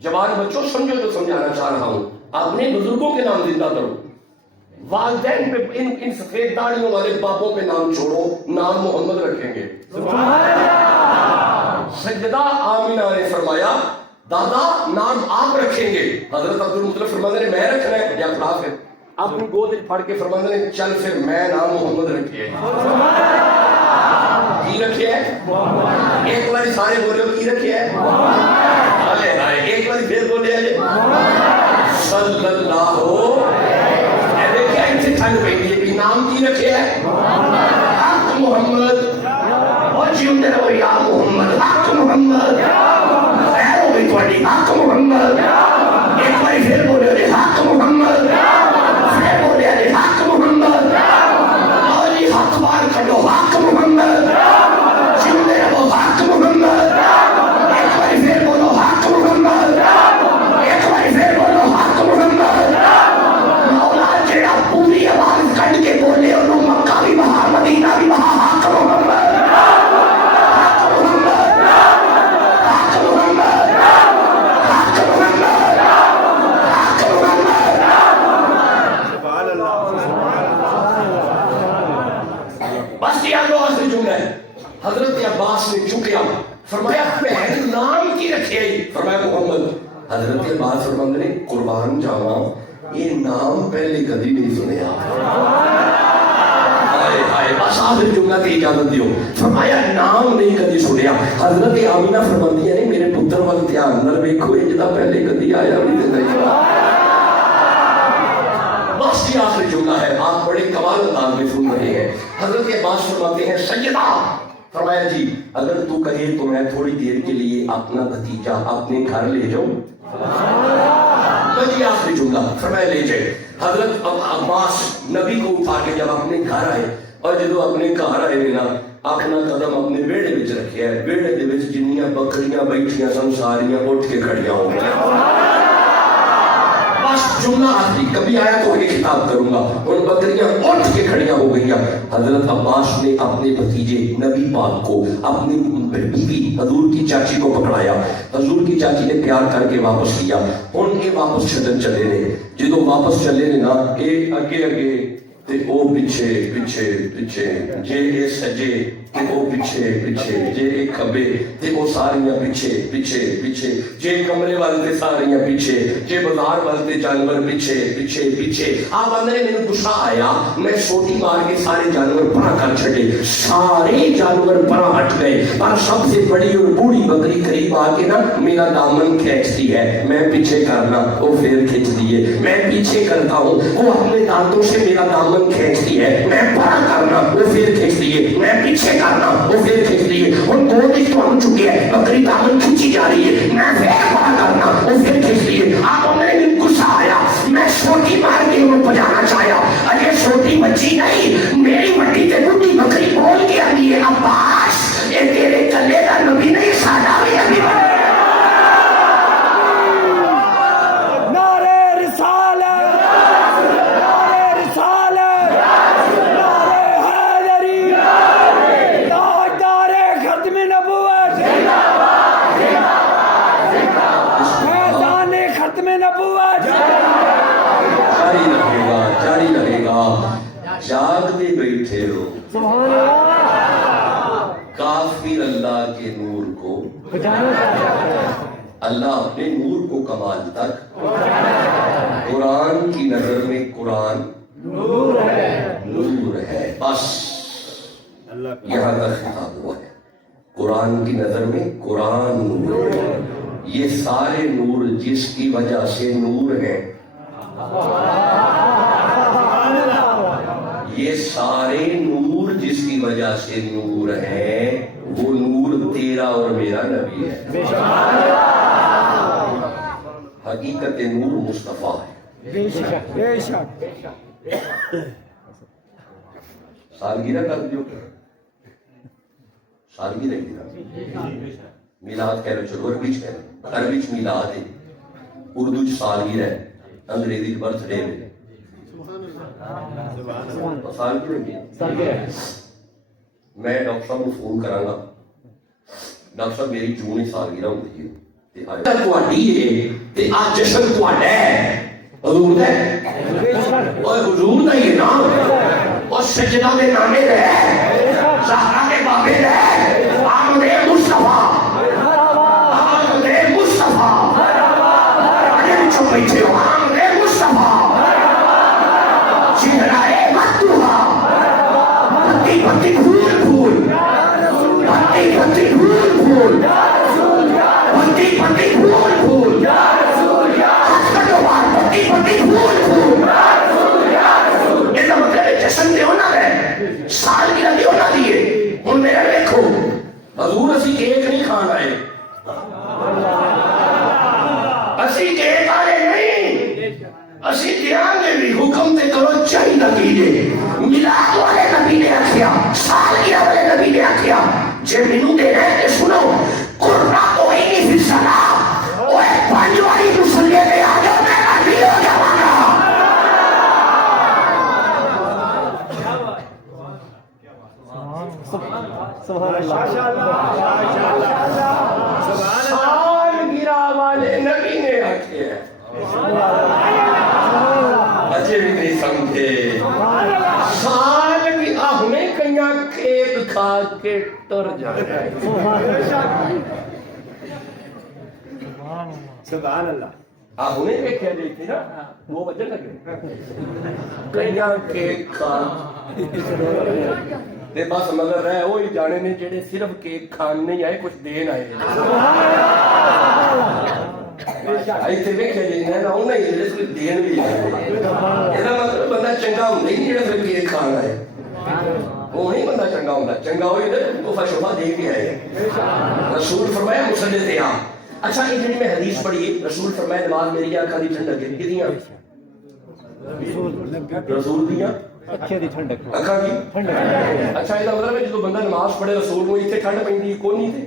جوان بچوں سمجھو جو سمجھانا چاہ رہا ہوں، اپنے بزرگوں کے نام زندہ کرو۔ والدین پہ ان سفید داڑھیوں والے باپوں پہ نام چھوڑو، نام محمد رکھیں گے۔ سیدہ آمینہ نے فرمایا دادا نام آپ رکھیں گے، حضرت عبدالمطلب فرماتے ہیں میں رکھنا ہے یا خلاف ہے؟ اپنی گود پھڑ کے فرماتے ہیں چل پھر میں نام محمد رکھیے۔ کی رکھے ہے؟ ایک بار سارے بولے ہو کی رکھے ہے؟ ایک بار پھر بولے ہے صلی اللہ ٹھنڈ پہ بھی نام کی رکھے ہے؟ حق محمد، اور جیوندے رہو یا محمد، حق محمد، خیر ہو گئی تھوڑی، حق محمد۔ ایک بار پھر بولے ہو حق محمد، پھر بولے ہو حق محمد، اور یہ حق بار کھڑو حق محمد، جیوندے رہو حق محمد۔ ایک بار پھر بولو حق محمد، ایک بار پھر بولو حق محمد۔ مولا جڑا پوری آواز کٹ کے بولے انہوں مکہ بھی بہا مدینہ بھی بہا حق محمد، حق محمد، حق محمد، حق محمد، حق محمد۔ سبحان اللہ، بس یہ آگے آخری جملہ ہے۔ حضرت عباس نے چکیا، فرمایا پہن نام کی رکھے آئی، فرمایا محمد۔ حضرت عباس فرماتے نے قربان جاواں یہ نام پہلے کبھی نہیں سنیا۔ بس آخر جملہ کی اجازت دیو، فرمایا نام نہیں کبھی سنیا۔ حضرت آمینہ فرماتی ہے میرے پتر وال دھیان نال ویکھو جدا پہلے کبھی آیا بھی نہیں۔ بس یہ آخری جملہ ہے، آپ بڑے کمال انداز میں سن رہے ہیں۔ حضرت عباس فرماتے ہیں سیدہ، فرمایا جی اگر تو کہے تو میں تھوڑی دیر کے لیے اپنا بھتیجا اپنے گھر لے جاؤں۔ یہ آخری جملہ، فرمایا لے جائے۔ حضرت عباس نبی کو اٹھا کے جب اپنے گھر آئے، اور جدو اپنے گھر آئے نا اپنا قدم اپنے بیڑے وچ رکھیا ہے، بیڑے دے وچ جنیاں بکریاں بیٹھیاں سن ساریاں اٹھ کے کھڑیاں ہو گئیں۔ بس جملہ آخری، کبھی آیا تو یہ خطاب کروں گا، ان بکریاں اٹھ کے کھڑیاں ہو گئی۔ حضرت عباس نے اپنے بھتیجے نبی پاک کو، اپنی بیوی حضور کی چاچی کو پکڑایا، حضور کی چاچی نے پیار کر کے واپس کیا۔ ان کے واپس چھڈن چلے نے، جدو واپس چلے نے نا ایک اگے اگے تے او پیچھے پیچھے پیچھے، جے اے سجے تے او پیچھے پیچھے، جے اے کھبے تے او ساریاں پیچھے پیچھے پیچھے، جے کمرے والے ساریاں پیچھے، جے بازار والے جانور پیچھے پیچھے پیچھے۔ آپ اندر میرے غصہ آیا، میں سوٹی مار کے سارے جانور پرا کر چھڑے، سارے جانور پرا ہٹ گئے، پر سب سے بڑی اور بوڑھی بکری قریب آ کے نا میرا دامن کھینچتی ہے، میں پیچھے کرنا وہ پھر کھینچ دیے، میں پیچھے کرتا ہوں وہ اپنے دانتوں سے میرا دامن کھینچتی ہے، میں پرا کرنا وہ پھر کھینچ دیے، میں پیچھے کرنا وہ پھر کھینچ دیے۔ ان دو دن تو ہم چکے ہیں، بکری دامن کھینچی جا رہی ہے، میں پھر پرا کرنا وہ پھر کھینچ دیے۔ آپ نے دن غصہ آیا، میں سوٹی مار کے انہوں بجانا چاہیا، اجے سوٹی بچی نہیں، میری مٹی تے بڑی بکری بول کے آئی ہے عباس یہ تیرے کلے کا نبی نہیں ساڈا بھی نبی بنے۔ جاری رہے گا، جاگتے بیٹھے ہو، کافر اللہ کے نور کو، اللہ اپنے نور کو کمال تک قرآن کی نظر میں قرآن نور ہے بس یہاں تک خطاب ہوا ہے. قرآن کی نظر میں قرآن نور ہے. یہ سارے نور جس کی وجہ سے نور ہے, یہ سارے نور جس کی وجہ سے نور ہے, وہ نور تیرا اور میرا نبی ہے. حقیقت نور مصطفیٰ ہے. سالگرہ کر جو سالگرہ میلاد کہہ رہے, چلو عربی کہہ رہے, عربی میلاد ہے, اردو سالگرہ ہے, انگریزی برتھ ڈے ہے. میں ڈاکٹر صاحب کو فون کراں گا, ڈاکٹر صاحب میری جون ہی سالگرہ ہوتی ہے جشن حضور حضور یہ نام اور سجدہ میں نامے رہے زہرا کے بابے رہے آمد مصطفیٰ آمد مصطفیٰ اگر چھو بیٹھے ہو آمد مصطفیٰ چہرائے مکتوبہ بھتی بھتی بھول بھول بھتی بھتی بھول بھول بھتی بھتی بھول بھول بھتی بھتی بھول بھول. یہ تو مطلب جشن دے ہونا ہے, سالگرہ دے ہونا دیئے. ہن میرا دیکھو حضور اسی کیک نہیں کھانا ہے, اسی کیک آئے نہیں, اسی دیان دے بھی حکم تے کرو چاہی نبی دے. ملاد والے نبی نے آکھیا, سالگرہ والے نبی نے آکھیا, جے مینوں دے رہے کہ سنو قرآن کوئی نہیں فی الصلاۃ, اوہ پانچ والی مسلے دے آ جاؤ, میں نبی ہو جاواں گا. سالگرہ والے نبی نے آکھیا, اجے بھی نہیں سمجھے. سالگرہ ہمیں کہیں کیک کھا کے ٹر جائے. سبحان اللہ. آپ انہیں ایک کہہ دیتی نا, 2 بجے لگے کہیں کیک کھا تے بس مگر رہے وہی جانے نے جڑے صرف کیک کھان نہیں آئے, کچھ دین آئے. ایتھے ویکھے جی نا انہیں جڑے صرف دین بھی آئے. یہ مطلب بندہ چنگا ہوندا ہی نہیں جڑا صرف کیک کھان آئے. وہ نہیں بندہ چنگا ہوندا, چنگا ہوئی تے تحفہ شفا دے کے آئے. رسول فرمایا مصلی تے آ. اچھا یہ جڑی میں حدیث پڑھی ہے, رسول فرمایا نماز میری آنکھاں دی ٹھنڈک ہے. کدیاں رسول دیاں اکھاں دی ٹھنڈک. اکھاں دی ٹھنڈک. اچھا یہ مطلب ہے جدوں بندہ نماز پڑھے رسول کو ایتھے ٹھنڈ پیندی ہے, کونی تے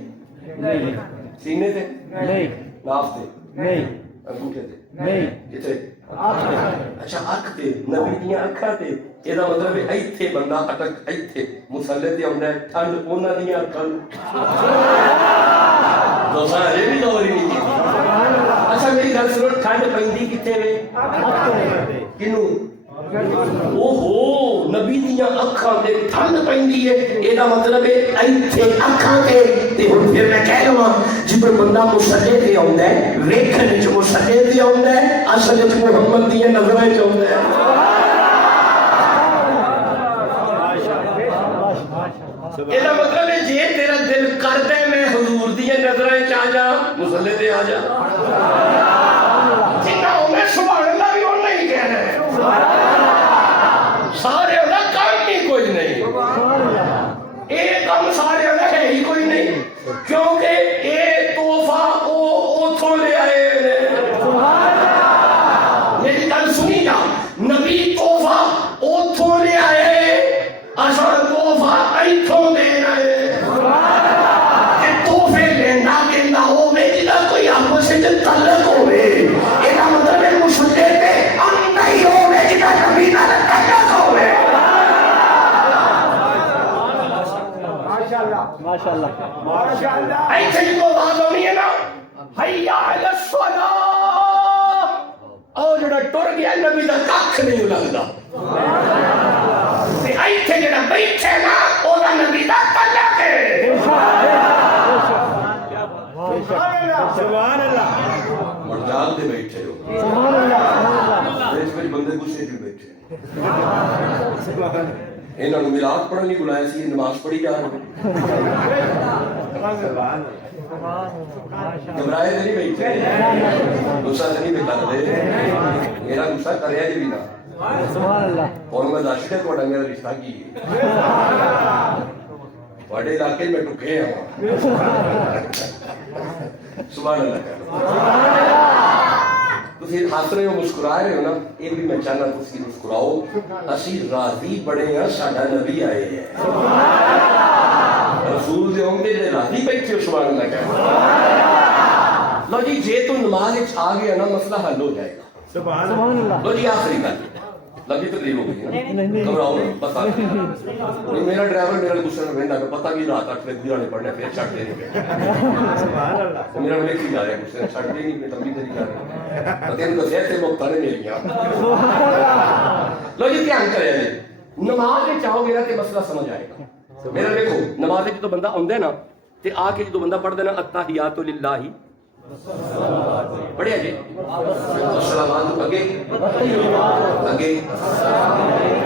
نہیں, سینے تے نہیں, ناف تے نہیں, انگوٹھے تے نہیں, کتے اچھا اکھ تے, نبی دیاں اکھاں تے. یہ مطلب ہے ایتھے بندہ اٹک ایتھے مصلی تے آندا ہے, ٹھنڈ انہاں دیاں اکھاں. دوسرا یہ بھی دور ہی نہیں تھی. اچھا میری گل سنو, ٹھنڈ پیندی کتے وے کنوں؟ اوہو نبی دیاں اکھاں تے ٹھنڈ پیندی ہے. یہ مطلب ہے ایتھے اکھاں تے. تے ہن پھر میں کہہ لواں جدوں بندہ مصلی تے آندا ہے, ویکھن وچ مصلی تے آندا ہے, اصل وچ محمد دیاں نظراں وچ آندا ہے. یہ مطلب ہے جے تیرا دل کردا ہے میں حضور دیاں نظراں وچ آ جا, مصلی تے آ جا. جنہاں میں سبحان اللہ بھی وہ نہیں کہنا ہے, سارے دا کام ہی کوئی نہیں. یہ کام سارے دا ہے ہی کوئی نہیں, کیونکہ یہ تحفہ اوتھوں لے آئے. میری گل سنی جا, نبی تحفہ اوتھوں لے آئے, اساں تحفہ ایتھوں دے رہے. تحفے لینا دینا ہوے جدا کوئی آپس وچ تعلق ہوے, یہ مطلب ہے مصلی تے آندا ہی ہوے جدا نبی نال تعلق ہوے. ماشاءاللہ ماشاءاللہ. ایتھے جو آواز ہونی ہے نا, حیا علی الصلاۃ, او جڑا ٹر گیا نبی دا ککھ نہیں لگدا. تے ایتھے جڑا بیٹھے نا او دا نبی دا تعلق ہے. سبحان اللہ. اور جان دے بیٹھے ہو. سبحان اللہ. ਗੁੱਸੇ 'ਚ ਬੈਠੇ ਇਹਨਾਂ ਨੂੰ ਮਿਲਾਦ ਪੜ੍ਹਨ ਲਈ ਬੁਲਾਇਆ ਸੀ, ਨਮਾਜ਼ ਪੜ੍ਹੀ ਜਾ ਰਹੇ ਘਬਰਾਏ ਤੇ ਨਹੀਂ ਬੈਠੇ, ਗੁੱਸਾ ਤੇ ਨਹੀਂ ਕਰਦੇ, ਮੇਰਾ ਗੁੱਸਾ ਕਰਿਆ ਜੀ ਵੀ ਨਾ اور میں داشتے کو ڈنگر رشتہ کی بڑے علاقے میں ٹکے ہیں سبحان اللہ تسی ہنس رہے ہو مسکرا رہے ہو نا، یہ بھی میں چاہنا تسی مسکراؤ، اسی راضی بڑے ہیں ساڈا نبی آئے ہیں رسول دے ہوں گے راضی بیٹھے ہو سبحان اللہ کہنا لو جی جے تو نماز آ گیا نا مسئلہ حل ہو جائے گا سبحان اللہ. لو جی آخری گل لگی تقریر ہو گئی گھبراؤ پتا نہیں میرا ڈرائیور میرا غصے میں بہن پتا بھی رات 8 بجے نے پڑھنا پھر چھٹ دے نہیں میرا لے کے جا رہا ہے غصے چھٹ دے نہیں تمبی تری جا رہا ہے تین دسیا تے موقع نے میریاں لو جی دھیان کرے نماز میں چاہو گے نا کہ مسئلہ سمجھ آئے گا میرا دیکھو نماز میں جو بندہ آندا ہے نا تے آ کے جو بندہ پڑھ دینا التحیات للہ پڑھیا جی السلام اگے اگے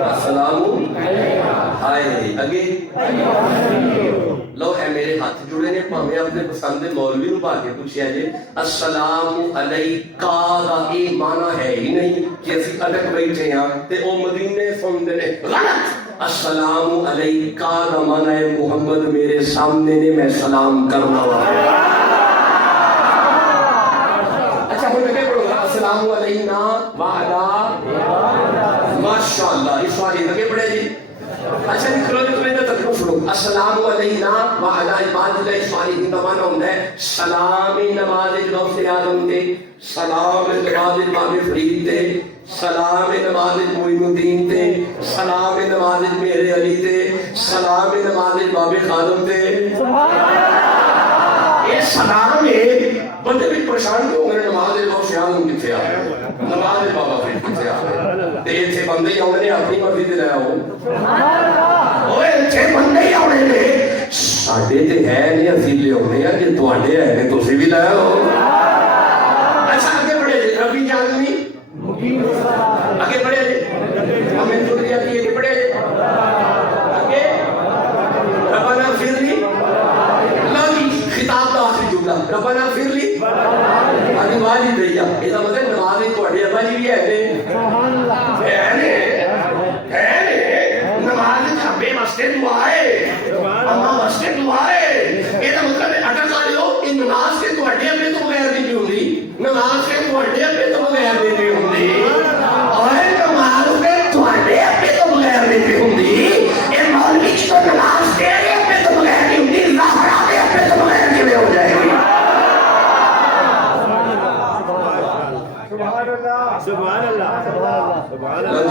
السلام ہائے اگے لو اے میرے ہاتھ جڑے نے پاویں اپنے پسند دے مولوی نوں پا کے پوچھیا جی السلام علیکا دا اے معنی ہے ہی نہیں کہ اسی اٹک بیٹھے ہاں تے او مدینے سن دے نے غلط السلام علیکا دا معنی ہے محمد میرے سامنے نے میں سلام کرنا وا السلام علینا وعلا ماشاءاللہ اس والی لگے پڑھے جی اچھا جی کرو جو تمہیں تک سنو السلام علینا وعلا عباد اللہ اس والی ہی معنی ہوتا ہے سلام نماز غوث اعظم دے، سلام نماز امام فرید دے، سلام نماز معین الدین دے، سلام نماز میرے علی دے، سلام نماز باب خادم دے یہ سلام ہے بندے بھی پریشان کیوں ہوں گے نماز غوث اعظم کتنے آ رہے نماز بابا فرید کتنے آ رہے تے ایتھے بندے ہی آنے اپنی مرضی تے لے آؤ اوے ایتھے بندے ہی آنے نے ساڈے تے ہے نہیں اسی لے آنے ہیں کہ تواڈے ہے نے تسی بھی لے آؤ اچھا آگے بڑھے جی ربی جاننی آگے بڑھے جی ہمیں شکریہ کی آگے بڑھے جی آگے ربنا اغفر لی خطاب کا آخری جملہ ربنا اغفر لی آدھی والی دیا یہ مطلب نماز تھوڑے ابا جی بھی ہے نماز کھبے واسطے دعا ہے اما واسطے دعا ہے یہ مطلب اٹک آ لو یہ نماز کے تھوڑے ابے تو بغیر نہیں ہوندی نماز کے تھوڑے ابے تو بغیر نہیں ہوندی اور نماز کے تھوڑے ابے تو بغیر نہیں ہوندی یہ مولوی کی تو نماز کے ابے تو بغیر نہیں ہوندی لاہورا کے ابے تو بغیر نہیں ہو جائے گی سبحان اللہ.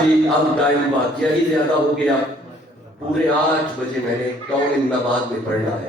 جی اب ٹائم واقعہ ہی زیادہ ہو گیا پورے 8 بجے میں نے ٹاؤن نبات میں پڑھنا ہے